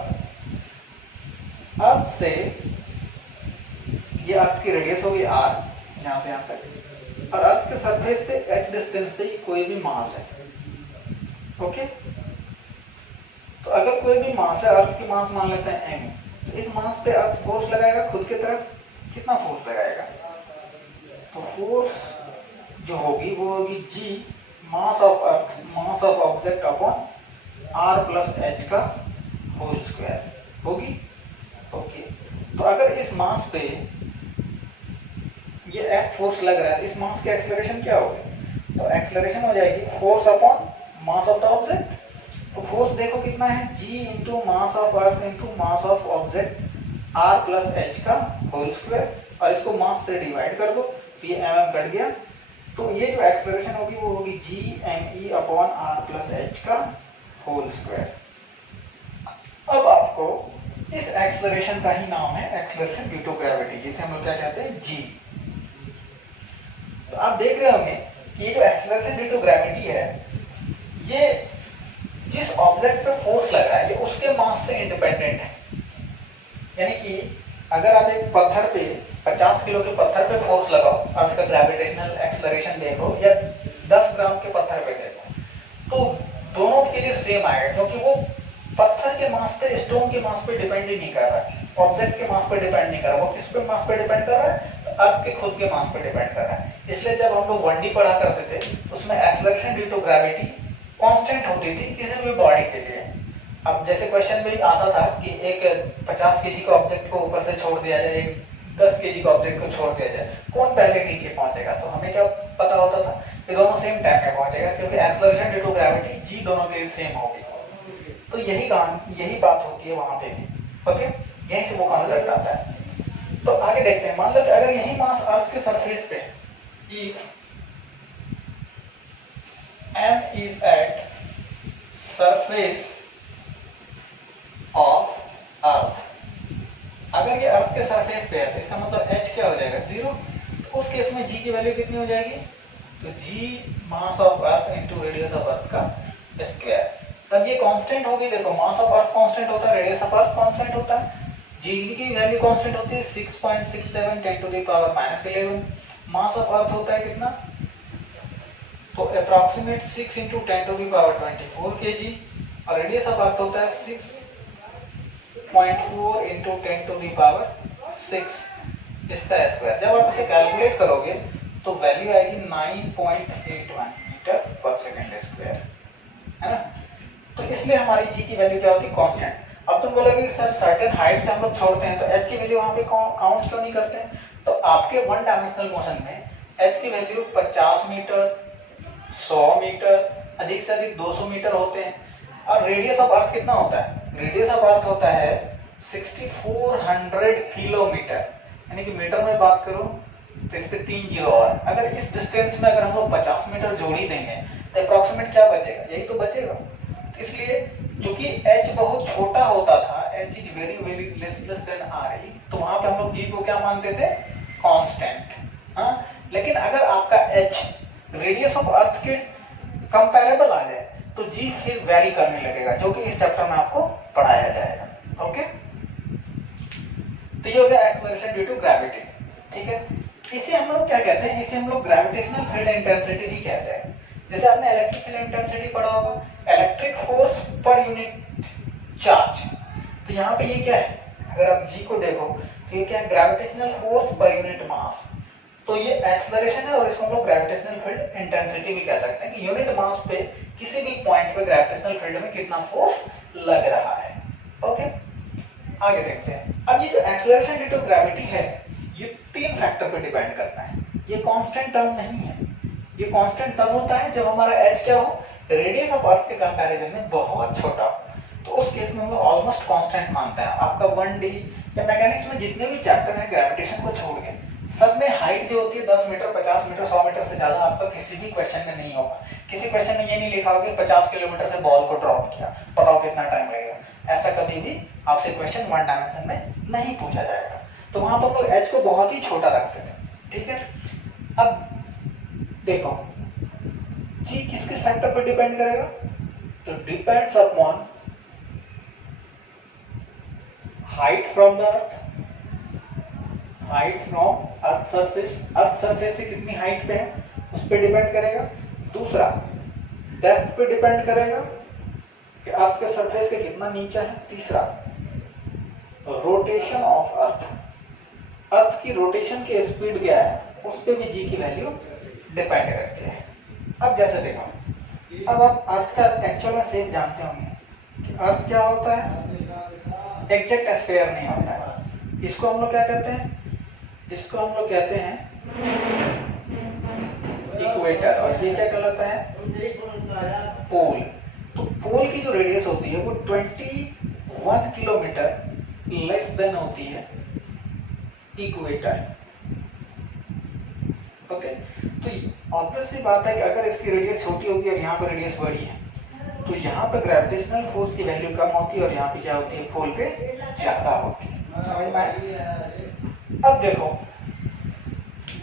अर्थ से ये अर्थ की रेडियस होगी r, यहाँ से यहाँ तक, और अर्थ के सरफेस से h डिस्टेंस पे कोई भी मास है। ओके, तो अगर कोई भी मास है, अर्थ की मास मान लेते हैं m, तो इस मास पे अर्थ फोर्स लगाएगा खुद की तरफ, कितना फोर्स लगाएगा, तो फोर्स जो होगी वो होगी g mass of earth, mass of object upon r plus h का होल स्क्वायर होगी। ओके, तो अगर इस मास पे ये F फोर्स लग रहा है, इस मास की एक्सेलरेशन क्या होगी, तो एक्सेलरेशन हो जाएगी force upon mass of the object. तो फोर्स देखो कितना है, g into mass of earth into mass of object r plus h का होल स्क्वायर, और इसको मास से डिवाइड कर दो तो ये mm कट गया। तो ये जो एक्सेलरेशन होगी वो होगी g me upon r plus h का होल स्क्वायर। अब आपको इस एक्सेलरेशन का ही नाम है एक्सेलरेशन ड्यू टू ग्रेविटी, जिसे हम लोग क्या कहते हैं, जी। तो आप देख रहे होंगे कि ये जो एक्सेलरेशन ड्यू टू ग्रेविटी है, ये जिस ऑब्जेक्ट पे फोर्स लग रहा है ये उसके मास से इंडिपेंडेंट है। यानी कि अगर आप एक पत्थर पे 50 किलो के पत्थर पे फोर्स लगाओ और उसका ग्रेविटेशनल एक्सेलरेशन देखो, या 10 ग्राम के पत्थर पे देखो, तो दोनों के लिए सेम आएगा, क्योंकि वो पत्थर के मास पे, स्टोन के मास पे डिपेंड ही नहीं कर रहा है, ऑब्जेक्ट के मास पे डिपेंड नहीं कर रहा, वो किस पे मास पे डिपेंड कर रहा है, तो अर्थ के खुद के मास पे डिपेंड कर रहा है। इसलिए जब हम लोग 1D पढ़ा करते थे उसमें acceleration due to gravity constant होती थी किसी भी बॉडी के लिए। अब जैसे क्वेश्चन में आता था कि एक 50 केजी का ऑब्जेक्ट को ऊपर से छोड़ दिया जाए, एक 10 केजी का ऑब्जेक्ट को छोड़ दिया जाए, कौन पहले नीचे पहुंचेगा, तो हमें क्या पता होता था कि दोनों सेम टाइम में पहुंचेगा, क्योंकि acceleration due to gravity G दोनों के लिए सेम होगी। तो यही बात होती है वहां पे भी। ओके, यहीं से वो कॉन्सेप्ट आता है। तो आगे देखते हैं, मान लो कि अगर यही मास अर्थ के सरफेस पे m is at surface of earth, अगर ये अर्थ के सरफेस पे है तो इसका मतलब h क्या हो जाएगा, 0। तो उस केस में g की वैल्यू कितनी हो जाएगी, तो g mass of earth into radius of earth का स्क्वायर। तब ये कांस्टेंट होगी, देखो मास ऑफ अर्थ कांस्टेंट होता है, रेडियस ऑफ अर्थ कांस्टेंट होता है, g की वैल्यू कांस्टेंट होती है 6.67 10 to the power -11। Mass of earth होता है कितना, तो approximate 6 into 10 to the power 24 kg, और रेडियस ऑफ अर्थ होता है 6.4 इंटू 10 टू द पावर 6, इसका स्क्वायर। जब आप इसे कैलकुलेट करोगे तो वैल्यू आएगी 9.81 मीटर पर सेकंड स्क्वायर, है ना। तो इसलिए हमारी जी की वैल्यू क्या होती है, कांस्टेंट। अब तुम बोलोगे कि सर सर्टेन हाइट से हम लोग छोड़ते हैं तो एच की वैल्यू वहां पे काउंट क्यों नहीं करते हैं, तो आपके वन डायमेंशनल मोशन में एच की वैल्यू 50 मीटर, 100 मीटर, अधिक से अधिक 200 मीटर होते हैं। और रेडियस ऑफ अर्थ कितना होता है, रेडियस ऑफ अर्थ होता है 6400 किलोमीटर, यानी कि मीटर में बात करूं तो इस पे 3 जीरो और। अगर इस डिस्टेंस में अगर हम लोग 50 मीटर जोड़ी देंगे तो अप्रॉक्सीमेट क्या बचेगा, यही तो बचेगा। तो इसलिए क्योंकि h बहुत छोटा होता था, h is very very less than r, तो वहां पे हम लोग g को क्या मानते थे, कांस्टेंट। हाँ, लेकिन अगर आपका h रेडियस ऑफ अर्थ के कंपैरेबल आ जाए तो g फिर वेरी करने लगेगा, जो कि इस चैप्टर में आपको पढ़ाया जाएगा। ओके, तो ये हो गया एक्सेलरेशन ड्यू टू ग्रेविटी। ठीक है, इसे हम लोग क्या कहते हैं, इसे हम लोग ग्रेविटेशनल फील्ड इंटेंसिटी भी कहते हैं। जैसे आपने इलेक्ट्रिक फील्ड इंटेंसिटी पढ़ा होगा, electric force per unit charge. तो यहाँ पे ये क्या है, अगर आप जी को देखो तो ये क्या है, gravitational force per unit mass. तो ये एक्सेलरेशन है और इसको हम लोग ग्रेविटेशनल फील्ड इंटेंसिटी भी कह सकते हैं कि यूनिट मास पे किसी भी पॉइंट पे ग्रेविटेशनल फील्ड में कितना फोर्स लग रहा है। ओके, आगे देखते हैं। अब ये जो एक्सेलरेशन ड्यू टू ग्रेविटी है ये 3 फैक्टर पे डिपेंड करता है, ये कांस्टेंट टर्म नहीं है। ये कांस्टेंट तब होता है जब हमारा h क्या हो, रेडियस ऑफ अर्थ के कंपैरिजन में बहुत छोटा हो, तो उस केस में हम लोग ऑलमोस्ट कांस्टेंट मानते हैं। आपका 1D या मैकेनिक्स में जितने भी चैप्टर हैं ग्रेविटेशन को छोड़ के, सब में हाइट जो होती है 10 मीटर, 50 मीटर, 100 मीटर से ज्यादा आपका किसी भी क्वेश्चन में नहीं होगा। किसी क्वेश्चन में ये नहीं लिखा होगा 50 किलोमीटर से बॉल को ड्रॉप किया, बताओ कितना टाइम लगेगा, ऐसा कभी भी आपसे क्वेश्चन वन डायमेंशन में नहीं पूछा जाएगा। तो वहां पर हम लोग h को बहुत ही छोटा रखते थे। ठीक है, अब देखो जी किस किस फैक्टर पर डिपेंड करेगा, तो depends upon height from the earth, height from earth surface, earth surface से कितनी हाइट पे है उस पर डिपेंड करेगा। दूसरा डेप्थ पे डिपेंड करेगा कि अर्थ के सरफेस के कितना नीचा है। तीसरा रोटेशन ऑफ अर्थ, अर्थ की रोटेशन की स्पीड क्या है उस पे भी जी की वैल्यू डिपेंड करती है। अब जैसे देखो, अब आप अर्थ का एक्चुअल में शेप जानते होंगे कि अर्थ क्या होता है, एग्जैक्ट स्फीयर नहीं होता है। इसको हम लोग क्या कहते हैं, इसको हम लोग कहते हैं इक्वेटर, और ये क्या कहलाता है, पोल। तो पोल की जो रेडियस होती है वो 21 किलोमीटर लेस देन होती है इक्वेटर। ओके, तो ऑब्वियस सी बात है कि अगर इसकी रेडियस छोटी होगी और यहाँ पर रेडियस बड़ी है तो यहाँ पे ग्रेविटेशनल फोर्स की वैल्यू कम होती है और यहाँ पे क्या होती है, पोल पे ज्यादा होती है। समझ में आया? अब देखो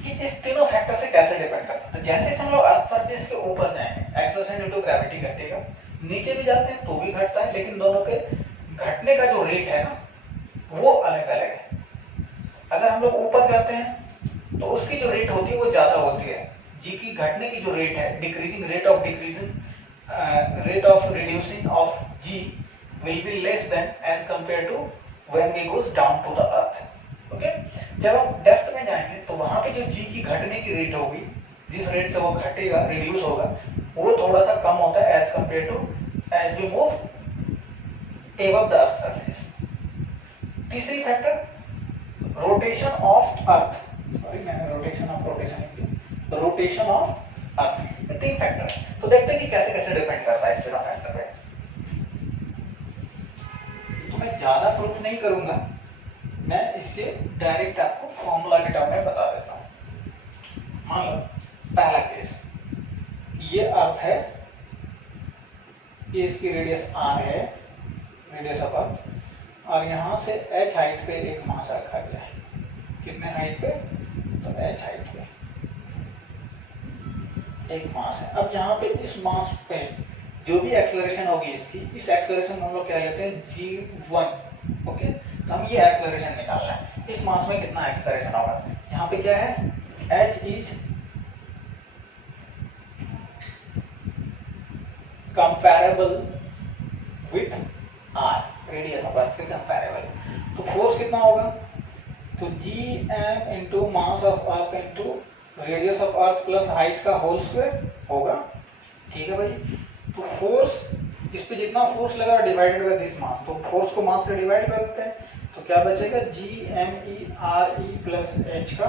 कि इस तीनों फैक्टर से कैसे डिपेंड करता है। तो जैसे हम लोग अर्थ सरफेस के ऊपर जाएंगे एक्सेलरेशन ड्यू टू ग्रेविटी घटेगा, नीचे भी जाते हैं तो भी घटता है, लेकिन दोनों के घटने का जो रेट है ना वो अलग अलग है। अगर हम लोग ऊपर जाते हैं तो उसकी जो रेट होती है वो ज्यादा होती है, जी की घटने की जो रेट है, decreasing rate of reducing of G will be less than as compare to when we goes down to the earth. Okay, जब हम डेप्थ में जाएंगे तो वहां पे जो जी की घटने की रेट होगी, जिस रेट से वो घटेगा, रिड्यूस होगा, वो थोड़ा सा कम होता है as compare to as we move above the earth surface। तीसरी factor rotation of earth, sorry मैंने रोटेशन ऑफ अर्थ, ये तीन फैक्टर है। तो देखते हैं कि कैसे कैसे डिपेंड करता है इस तीनों फैक्टर पे। तो मैं ज्यादा प्रूफ नहीं करूंगा, मैं इसके डायरेक्ट आपको फॉर्मूला के टर्म में बता देता हूं। मान लो पहला केस, ये अर्थ है, ये इसकी रेडियस r है, रेडियस ऑफ अर्थ, और यहां से h हाइट पे एक मास रखा गया है। कितने हाइट पे? तो h हाइट पे एक मास है। अब यहाँ पे इस मास पे जो भी एक्सेलरेशन होगी इसकी, इस एक्सेलरेशन हम लोग क्या लेते हैं, g1। ओके, तो हम ये एक्सेलरेशन निकालना है, इस मास में कितना एक्सेलरेशन होगा। यहाँ पे क्या है, h is comparable with r, radius of अर्थ के कंपैरेबल। तो फोर्स कितना होगा, तो gm into mass of earth into radius of earth plus height का होल स्क्वायर होगा। ठीक है भाई, तो फोर्स, इस पे जितना फोर्स लगा डिवाइडेड बाय दिस मास, तो फोर्स को मास से डिवाइड कर देते हैं, तो क्या बचेगा, gme प्लस h का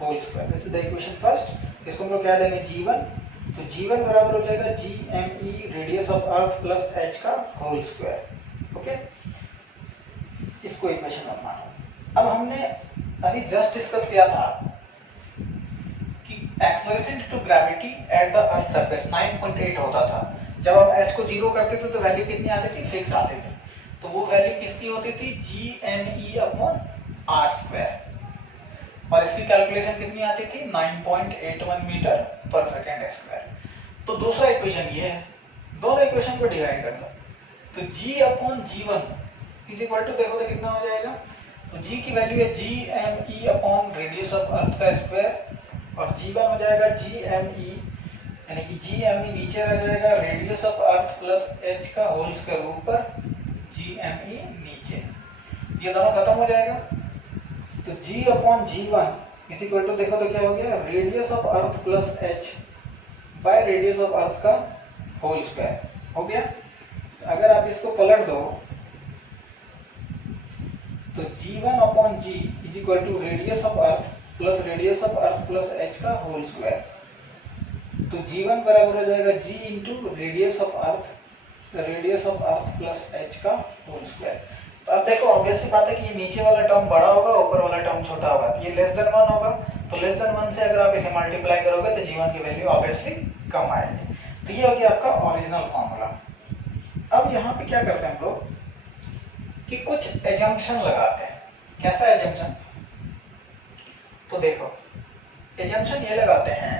whole square. This is the equation first. इसको हम लोग क्या लेंगे, g1, तो g1 बराबर हो जाएगा gme radius of earth plus h का होल स्क्वायर। ओके, इसको इक्वेशन नंबर मानो। अब हमने अभी जस्ट डिस्कस किया था कि acceleration due to gravity at the earth surface 9.8 होता था। जब हम h को 0 करते थे तो वैल्यू कितनी आती थी, फिक्स आती थी। तो वो वैल्यू किसकी होती थी, gme अपॉन r स्क्वायर, और इसकी कैलकुलेशन कितनी आती थी, 9.81 मीटर पर सेकेंड स्क्वायर। तो दूसरा इक्वेशन ये है, दोनों इक्वेशन को डिवाइड कर दो, तो g upon g1 is equal to, देखो तो कितना हो जाएगा, तो g की वैल्यू है gme upon radius of earth का स्क्वायर, और g1 हो जाएगा gme, यानी कि gme नीचे रह जाएगा, radius of earth plus h का होल स्क्वायर ऊपर, gme नीचे, ये दोनों खत्म हो जाएगा। तो g upon g1 is equal to, देखो तो क्या हो गया, radius of earth plus h by radius of earth का होल स्क्वायर हो गया। अगर आप इसको पलट दो तो g1 upon g is equal to radius of earth plus h का होल स्क्वायर। तो g1 बराबर हो जाएगा g into radius of earth plus h का होल स्क्वायर। तो अब देखो ऑब्वियस सी बात है कि ये नीचे वाला टर्म बड़ा होगा, ऊपर वाला टर्म छोटा होगा, ये लेस देन 1 होगा, तो लेस देन 1 से अगर आप इसे मल्टीप्लाई करोगे तो g1 की वैल्यू ऑब्वियसली कम आएगी। तो ये हो गया आपका ओरिजिनल फॉर्मूला। अब यहाँ पे क्या करते हैं हम लोग कि कुछ एजम्पशन लगाते हैं। कैसा एजम्पशन, तो देखो एजम्पशन ये लगाते हैं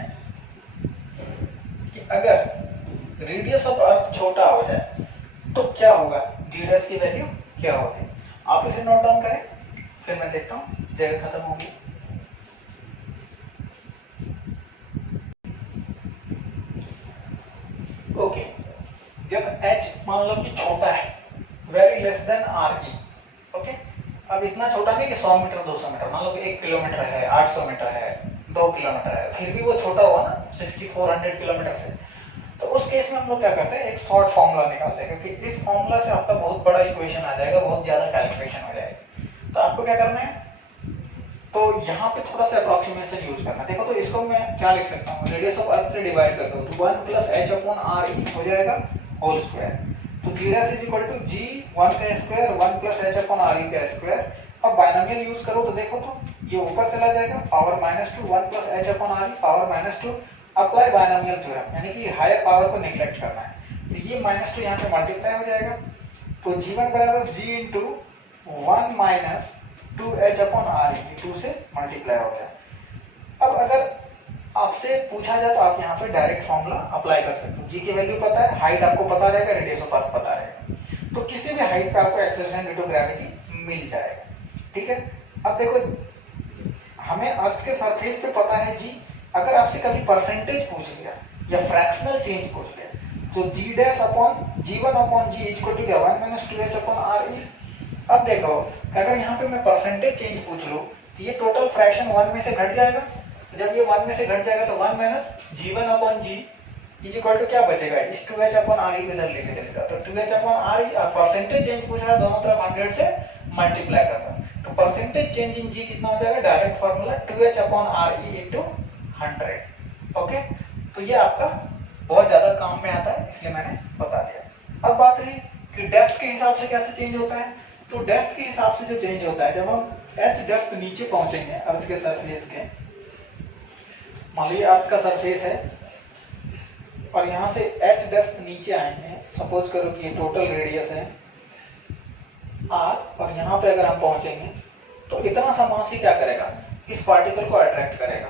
कि अगर रेडियस ऑफ अर्थ छोटा हो जाए तो क्या होगा, d' की वैल्यू क्या होगी। आप इसे नोट डाउन करें, फिर मैं देखता हूँ जगह खत्म होगी। ओके, जब h मान लो कि छोटा है, very less than re, okay, अब इतना छोटा नहीं कि 100 मीटर 200 मीटर, मान लो कि 1 किलोमीटर है, 800 मीटर है, 2 किलोमीटर है, फिर भी वो छोटा हुआ ना 6400 किलोमीटर से, तो उस केस में हम लोग क्या करते हैं, एक शॉर्ट फॉर्मूला निकालते हैं, क्योंकि इस फॉर्मूला से आपका बहुत बड़ा इक्वेशन आ जाएगा, बहुत ज्यादा कैलकुलेशन हो जाएगी। तो आपको क्या करना है, तो यहाँ पे थोड़ा सा अप्रोक्सीमेशन यूज करना। देखो तो इसको मैं क्या लिख सकता हूँ, रेडियस ऑफ अर्थ से डिवाइड कर दो तो 1 प्लस h अपॉन re हो जाएगा होल स्क्वायर। तो d' is equal to g 1 का square 1 plus h upon re का स्क्वायर। अब बाइनोमियल यूज करो तो देखो तो ये ऊपर चला जाएगा, power -2 1 plus h upon re power -2, apply binomial theorem, यानी कि हायर पावर को नेग्लेक्ट करना है। तो ये -2 यहाँ पे मल्टीप्लाई हो जाएगा, तो g1 बराबर g into 1 minus 2h upon r, ये 2 से मल्टीप्लाई हो गया। अब अगर आपसे पूछा जाए तो आप यहाँ पे डायरेक्ट फॉर्मूला अप्लाई कर सकते हो। जी की वैल्यू पता है, हाइट आपको पता रहेगा, रेडियस ऑफ अर्थ पता रहेगा, तो किसी भी हाइट पे आपको एक्सेलरेशन ड्यू टू ग्रेविटी मिल जाएगा। ठीक है, अब देखो हमें अर्थ के सरफेस पे पता है जी, अगर आपसे कभी परसेंटेज पूछ लिया या फ्रैक्शनल चेंज पूछ लिया तो जी डैश अपॉन जी1 अपॉन जी इक्वल टू क्या 1 minus 2h upon R E. अब देखो अगर यहाँ पे मैं परसेंटेज चेंज पूछ लूँ तो ये टोटल फ्रैक्शन 1 में से घट जाएगा, जब ये 1 में से घट जाएगा तो 1 माइनस जी1 upon ji is equal to क्या बचेगा, इस 2h अपॉन आर ई के साथ लेके चलेगा, तो 2h upon R E. Percentage change पूछ रहा है, दोनों तरफ 100 से मल्टीप्लाई करना, तो परसेंटेज चेंज इन जी कितना हो जाएगा, direct formula 2h upon R E into 100। Okay, तो ये आपका बहुत ज्यादा काम में आता है, इसलिए मैंने बता दिया। अब बात रही कि डेप्थ के हिसाब से कैसे चेंज होता है, तो डेप्थ के हिसाब से जो चेंज होता है, जब हम h डेप्थ नीचे पहुंचेंगे अर्थ के सरफेस के, मान लीजिए अर्थ का सरफेस है और यहाँ से h डेप्थ नीचे आएंगे, सपोज करो कि ये टोटल रेडियस है r, और यहाँ पे अगर हम पहुंचेंगे तो इतना सा मास ही क्या करेगा, इस पार्टिकल को अट्रैक्ट करेगा।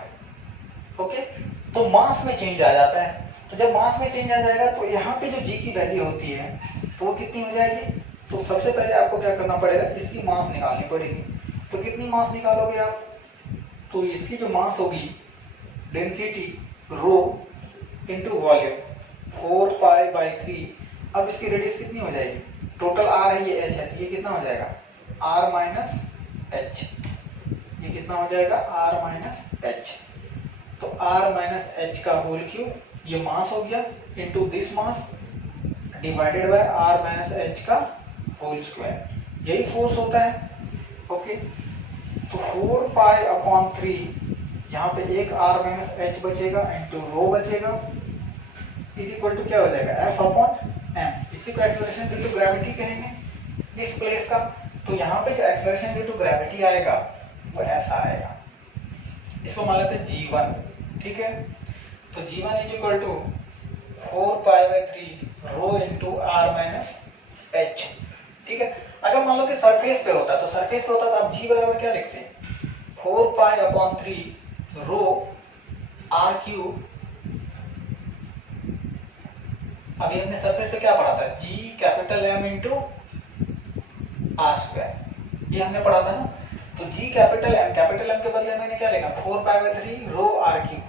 ओके, तो मास में चेंज आ जाता है, तो जब मास में चेंज आ जाएगा तो यहाँ पे जो जी की वैल्यू होती है तो वो कितनी हो जाएगी, तो सबसे पहले आपको क्या करना पड़ेगा, इसकी मास निकालनी पड़ेगी। तो कितनी मास निकालोगे आप, तो इसकी जो मास होगी डेंसिटी रो इंटू वॉल्यूम 4π/3। अब इसकी रेडियस कितनी हो जाएगी, टोटल आर है, ये एच है, ये कितना हो जाएगा आर माइनस एच, ये कितना हो जाएगा आर माइनस एच, तो आर माइनस एच का होल क्यूब, ये मास हो गया, into this mass divided by R minus H का होल स्क्वायर, यही फोर्स होता है। ओके, तो 4π/3, यहाँ पे एक आर माइनस एच बचेगा इंटू रो बचेगा, इज इक्वल टू क्या हो जाएगा एफ अपॉन एम। इसी को एक्सेलरेशन ड्यू टू ग्रेविटी कहेंगे इस प्लेस का। तो यहाँ पे जो एक्सेलरेशन ड्यू टू ग्रेविटी आएगा वो ऐसा आएगा, इसको मान लेते हैं g1। ठीक है, तो g1 is equal to 4π/3 rho into R minus H. ठीक है, अगर मान लो कि सरफेस पे होता, तो सरफेस पे होता तो आप g बराबर क्या लिखते हैं 4π/3 रो आर क्यूब। अभी हमने सरफेस पे क्या पढ़ा था, g capital M into r square, ये हमने पढ़ा था ना। तो g कैपिटल M के बदले मैंने क्या लिखा 4π/3 रो आर क्यूब।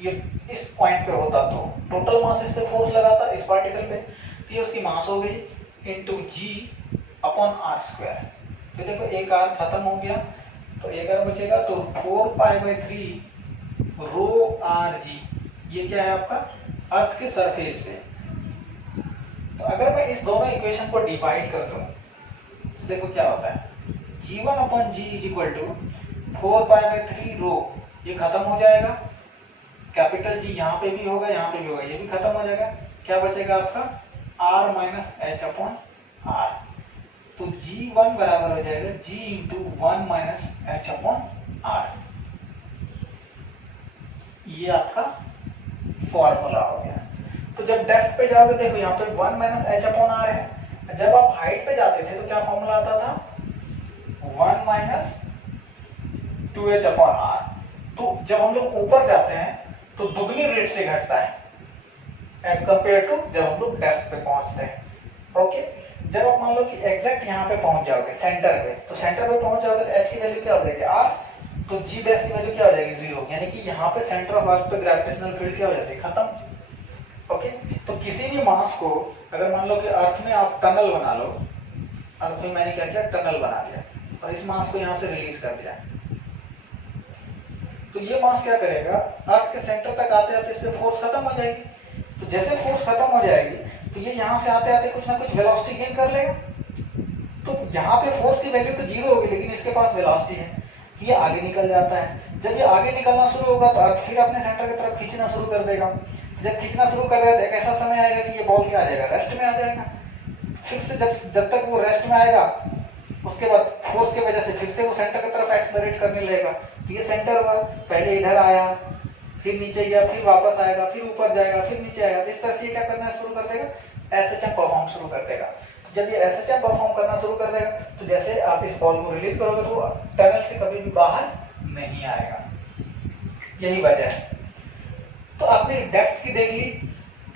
ये इस पॉइंट पे होता तो टोटल मास इस पे फोर्स लगा था इस पार्टिकल पे, तो ये उसकी मास हो गई into g upon are square. तो देखो एक आर खत्म हो गया, तो एक आर बचेगा, तो 4π/3 रो आर जी, ये क्या है आपका अर्थ के सरफेस पे। तो अगर मैं इस दोनों इक्वेशन को डिवाइड कर दूं, देखो क्या होता है, g1 upon ji is equal to 4π/3 rho, ये खत्म हो जाएगा, कैपिटल जी यहाँ पे भी होगा, यहाँ पे भी होगा, ये भी खत्म हो जाएगा, क्या बचेगा आपका r minus h upon r. तो g1 बराबर हो जाएगा g into 1 minus h upon r. ये आपका फॉर्मूला हो गया। तो जब डेप्थ पे जाओगे, देखो यहाँ पे 1 माइनस एच अपॉन आर है, जब आप हाइट पे जाते थे तो क्या फॉर्मूला आता था 1 माइनस 2h अपॉन आर। तो जब हम लोग ऊपर जाते हैं तो दुगनी रेट से घटता है एज कंपेयर टू जब हम लोग डेप्थ पे पहुंचते हैं। ओके, जब आप मान लो कि एग्जैक्ट यहाँ पे पहुंच जाओगे सेंटर पे, तो सेंटर पे पहुंच जाओगे तो एच की वैल्यू क्या हो जाएगी आर, तो जी डैश की वैल्यू क्या हो जाएगी 0, यानी कि यहाँ पे सेंटर ऑफ अर्थ पे ग्रेविटेशनल फील्ड क्या हो जाती है खत्म। ओके, तो किसी भी मास को अगर मान लो कि अर्थ में आप टनल बना लो, अर्थ में मैंने क्या किया टनल बना दिया और इस मास को यहाँ से रिलीज कर दिया, तो ये मास क्या करेगा अर्थ के सेंटर तक आते आते इस पे फोर्स खत्म हो जाएगी। तो जैसे फोर्स खत्म हो जाएगी तो ये यहाँ से आते आते कुछ ना कुछ वेलोसिटी गेन कर लेगा। तो यहाँ पे फोर्स की वैल्यू तो 0 होगी, लेकिन इसके पास वेलोसिटी है, तो ये आगे निकल जाता है। जब ये आगे निकलना शुरू होगा तो अर्थ फिर अपने सेंटर की तरफ खींचना शुरू कर देगा। जब खींचना शुरू कर देगा तो एक ऐसा समय आएगा कि ये बॉल क्या आ जाएगा रेस्ट में आ जाएगा। फिर से जब तक वो रेस्ट में आएगा उसके बाद फोर्स की वजह से फिर से वो सेंटर की तरफ एक्सेलरेट करने लगेगा। तो ये सेंटर हुआ, पहले इधर आया, फिर नीचे गया, फिर वापस आएगा, फिर ऊपर जाएगा, फिर नीचे आएगा, तो इस तरह से ये क्या करना शुरू कर देगा एसएचएम परफॉर्म शुरू कर देगा। जब ये एसएचएम परफॉर्म करना शुरू कर देगा तो जैसे आप इस बॉल को रिलीज करोगे तो वो टनल से कभी भी बाहर नहीं आएगा, यही वजह है। तो आपने डेप्थ की देख ली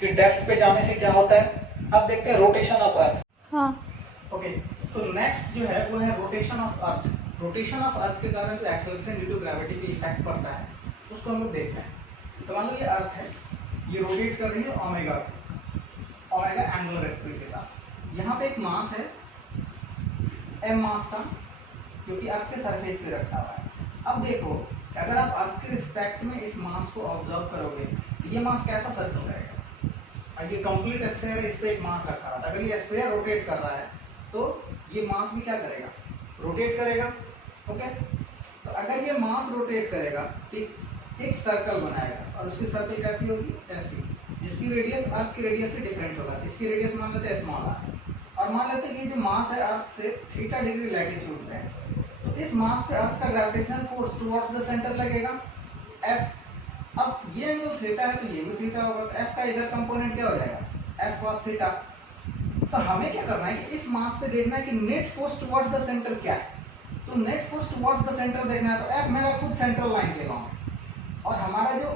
कि डेप्थ पे जाने से क्या होता है। अब देखते हैं रोटेशन ऑफ अर्थ। हाँ ओके, तो नेक्स्ट जो है वो है rotation of earth. Rotation of अर्थ के कारण जो एक्सेलरेशन ड्यू टू ग्रेविटी पे इफेक्ट पड़ता है उसको हम लोग देखते हैं। तो मान लो ये अर्थ है, ये रोटेट कर रही है ओमेगा एंगुलर स्पीड के साथ। यहाँ पे एक मास है m मास का, जो कि अर्थ के सरफेस पे रखा हुआ है। अब देखो अगर आप अर्थ के रिस्पेक्ट में इस मास को ऑब्जर्व करोगे तो ये मास कैसा सर्कल करेगा। और ये कंप्लीट स्फीयर है, इस पे एक मास रखा हुआ है। अगर ये स्फीयर रोटेट कर रहा है तो ये मास भी क्या करेगा, रोटेट करेगा। ओके, तो अगर ये मास रोटेट करेगा तो एक सर्कल बनाएगा और उसकी सर्कल कैसी होगी, ऐसी, जिसकी रेडियस अर्थ की रेडियस से डिफरेंट होगा। इसकी रेडियस मान लेते हैं स्मॉल आर, और मान लेते हैं कि जो मास है अर्थ से थीटा डिग्री लैटिट्यूड में है, तो इस मास पे अर्थ का gravitational force towards the centre लगेगा F। अब ये एंगल थीटा है तो ये भी थीटा होगा, तो F का इधर कंपोनेंट क्या हो जाएगा, F cos थीटा। तो हमें क्या करना है कि इस मास पे देखना है कि net force towards the centre क्या है। तो net force towards the centre देखना है तो F मेरा खुद सेंट्रल लाइन ले लूंगा, और हमारा जो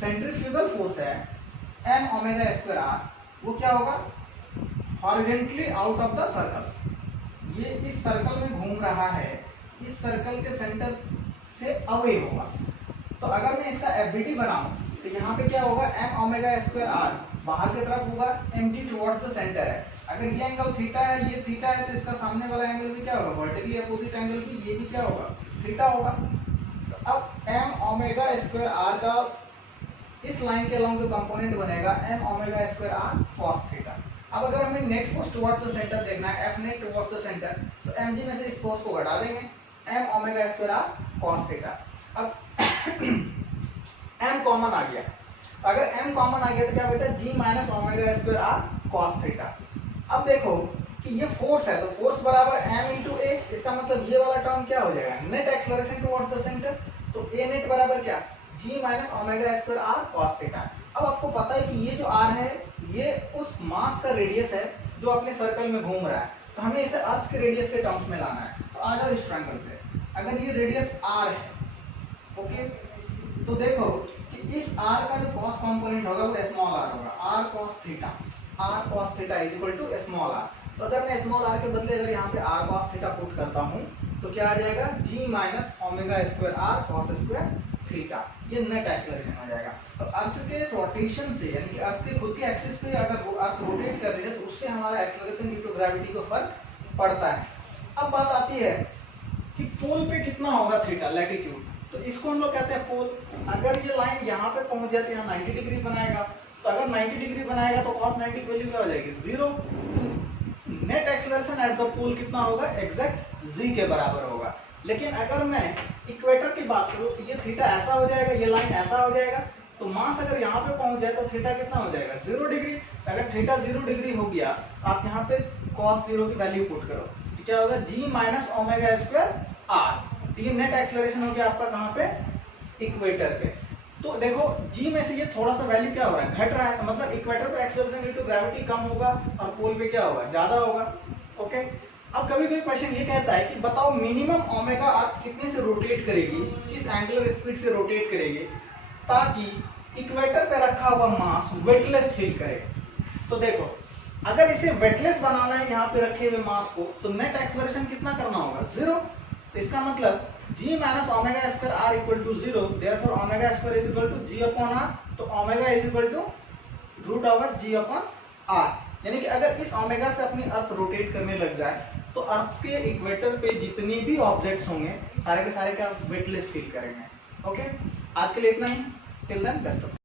सेंट्रीफ्यूगल फोर्स है m ओमेगा स्क्वायर r, वो क्या होगा, horizontally out of the circle. ये इस सर्कल में घूम रहा है, इस सर्कल के सेंटर से अवे होगा। तो अगर मैं इसका एफबीटी बनाऊं तो यहाँ पे क्या होगा, m ओमेगा स्क्वायर r बाहर की तरफ होगा, mg टुवर्ड्स द सेंटर है। अगर ये एंगल थीटा है, ये थीटा है, तो इसका सामने वाला एंगल भी क्या होगा, वर्टिकली अपोजिट एंगल भी, ये भी क्या होगा, थीटा होगा। तो अब m ओमेगा स्क्वायर r का इस लाइन के अलॉन्ग जो कंपोनेंट बनेगा m omega square r cos theta. अब अगर हमें net force towards the centre देखना है, F net towards the centre, तो mg में से इस फोर्स को घटा देंगे, m omega square r cos theta. अब m कॉमन आ गया, अगर m कॉमन आ गया तो क्या बचा, g minus omega square r cos theta. अब देखो कि ये फोर्स है, तो फोर्स बराबर m इंटू a, इसका मतलब ये वाला टर्म क्या हो जाएगा, net acceleration towards the centre, तो a नेट बराबर क्या, g minus omega square r cos theta. अब आपको पता है कि ये जो r है ये उस मास का रेडियस है जो अपने सर्कल में घूम रहा है, तो हमें इसे अर्थ के रेडियस के टर्म्स में लाना है। तो आ जाओ इस ट्रायंगल पे, अगर ये रेडियस r है, ओके, तो देखो कि इस r का जो cos कंपोनेंट होगा वो स्मॉल r होगा, r cos theta is equal to small r। तो अगर मैं स्मॉल r के बदले अगर यहाँ पे r cos थीटा पुट करता हूँ तो क्या आ जाएगा, g minus omega square r cos square theta, ये नेट एक्सेलरेशन आ जाएगा। तो अर्थ के रोटेशन से, यानी कि अर्थ के खुद के एक्सिस पे अगर अर्थ रोटेट कर रही है तो उससे हमारा एक्सेलरेशन ड्यू टू ग्रेविटी को फर्क पड़ता है। अब बात आती है कि पोल पे कितना होगा थीटा, लैटिट्यूड, तो इसको हम लोग कहते हैं पोल। अगर ये लाइन यहाँ पे पहुंच जाती है 90 डिग्री बनाएगा, तो अगर 90 डिग्री बनाएगा तो cos 90 की वैल्यू क्या हो जाएगी, 0। नेट एक्सेलरेशन एट द पोल कितना होगा, एग्जैक्ट g के बराबर होगा। लेकिन अगर मैं इक्वेटर की बात करूं तो ये थीटा ऐसा हो जाएगा, ये लाइन ऐसा हो जाएगा, तो मास अगर यहाँ पे पहुंच जाए तो थीटा कितना हो जाएगा, 0 डिग्री। अगर थीटा 0 डिग्री हो गया तो आप यहाँ पे cos 0 की वैल्यू पुट करो तो क्या होगा, g minus omega square r। तो ये नेट एक्सेलरेशन हो गया आपका कहाँ पे, इक्वेटर पे। तो देखो g में से ये थोड़ा सा वैल्यू क्या हो रहा है, घट रहा है, तो मतलब इक्वेटर पे एक्सेलरेशन ड्यू टू ग्रेविटी कम होगा और पोल पे क्या होगा, ज्यादा होगा। ओके, अब कभी कोई क्वेश्चन ये कहता है कि बताओ मिनिमम ओमेगा अर्थ कितने से रोटेट करेगी, किस एंगुलर स्पीड से रोटेट करेगी ताकि इक्वेटर पे रखा हुआ मास वेटलेस फील करे। तो देखो अगर इसे वेटलेस बनाना है यहाँ पे रखे हुए मास को, तो नेट एक्सेलरेशन कितना करना होगा, 0। तो इसका मतलब g minus omega square r equal to 0, therefore omega square is equal to g upon r। तो omega is equal to root over g upon r, यानी कि अगर इस ओमेगा से अपनी अर्थ रोटेट करने लग जाए तो अर्थ के इक्वेटर पे जितने भी ऑब्जेक्ट्स होंगे सारे के सारे क्या वेटलेस फील करेंगे। ओके, आज के लिए इतना ही, टिल देन बेस्ट ऑफ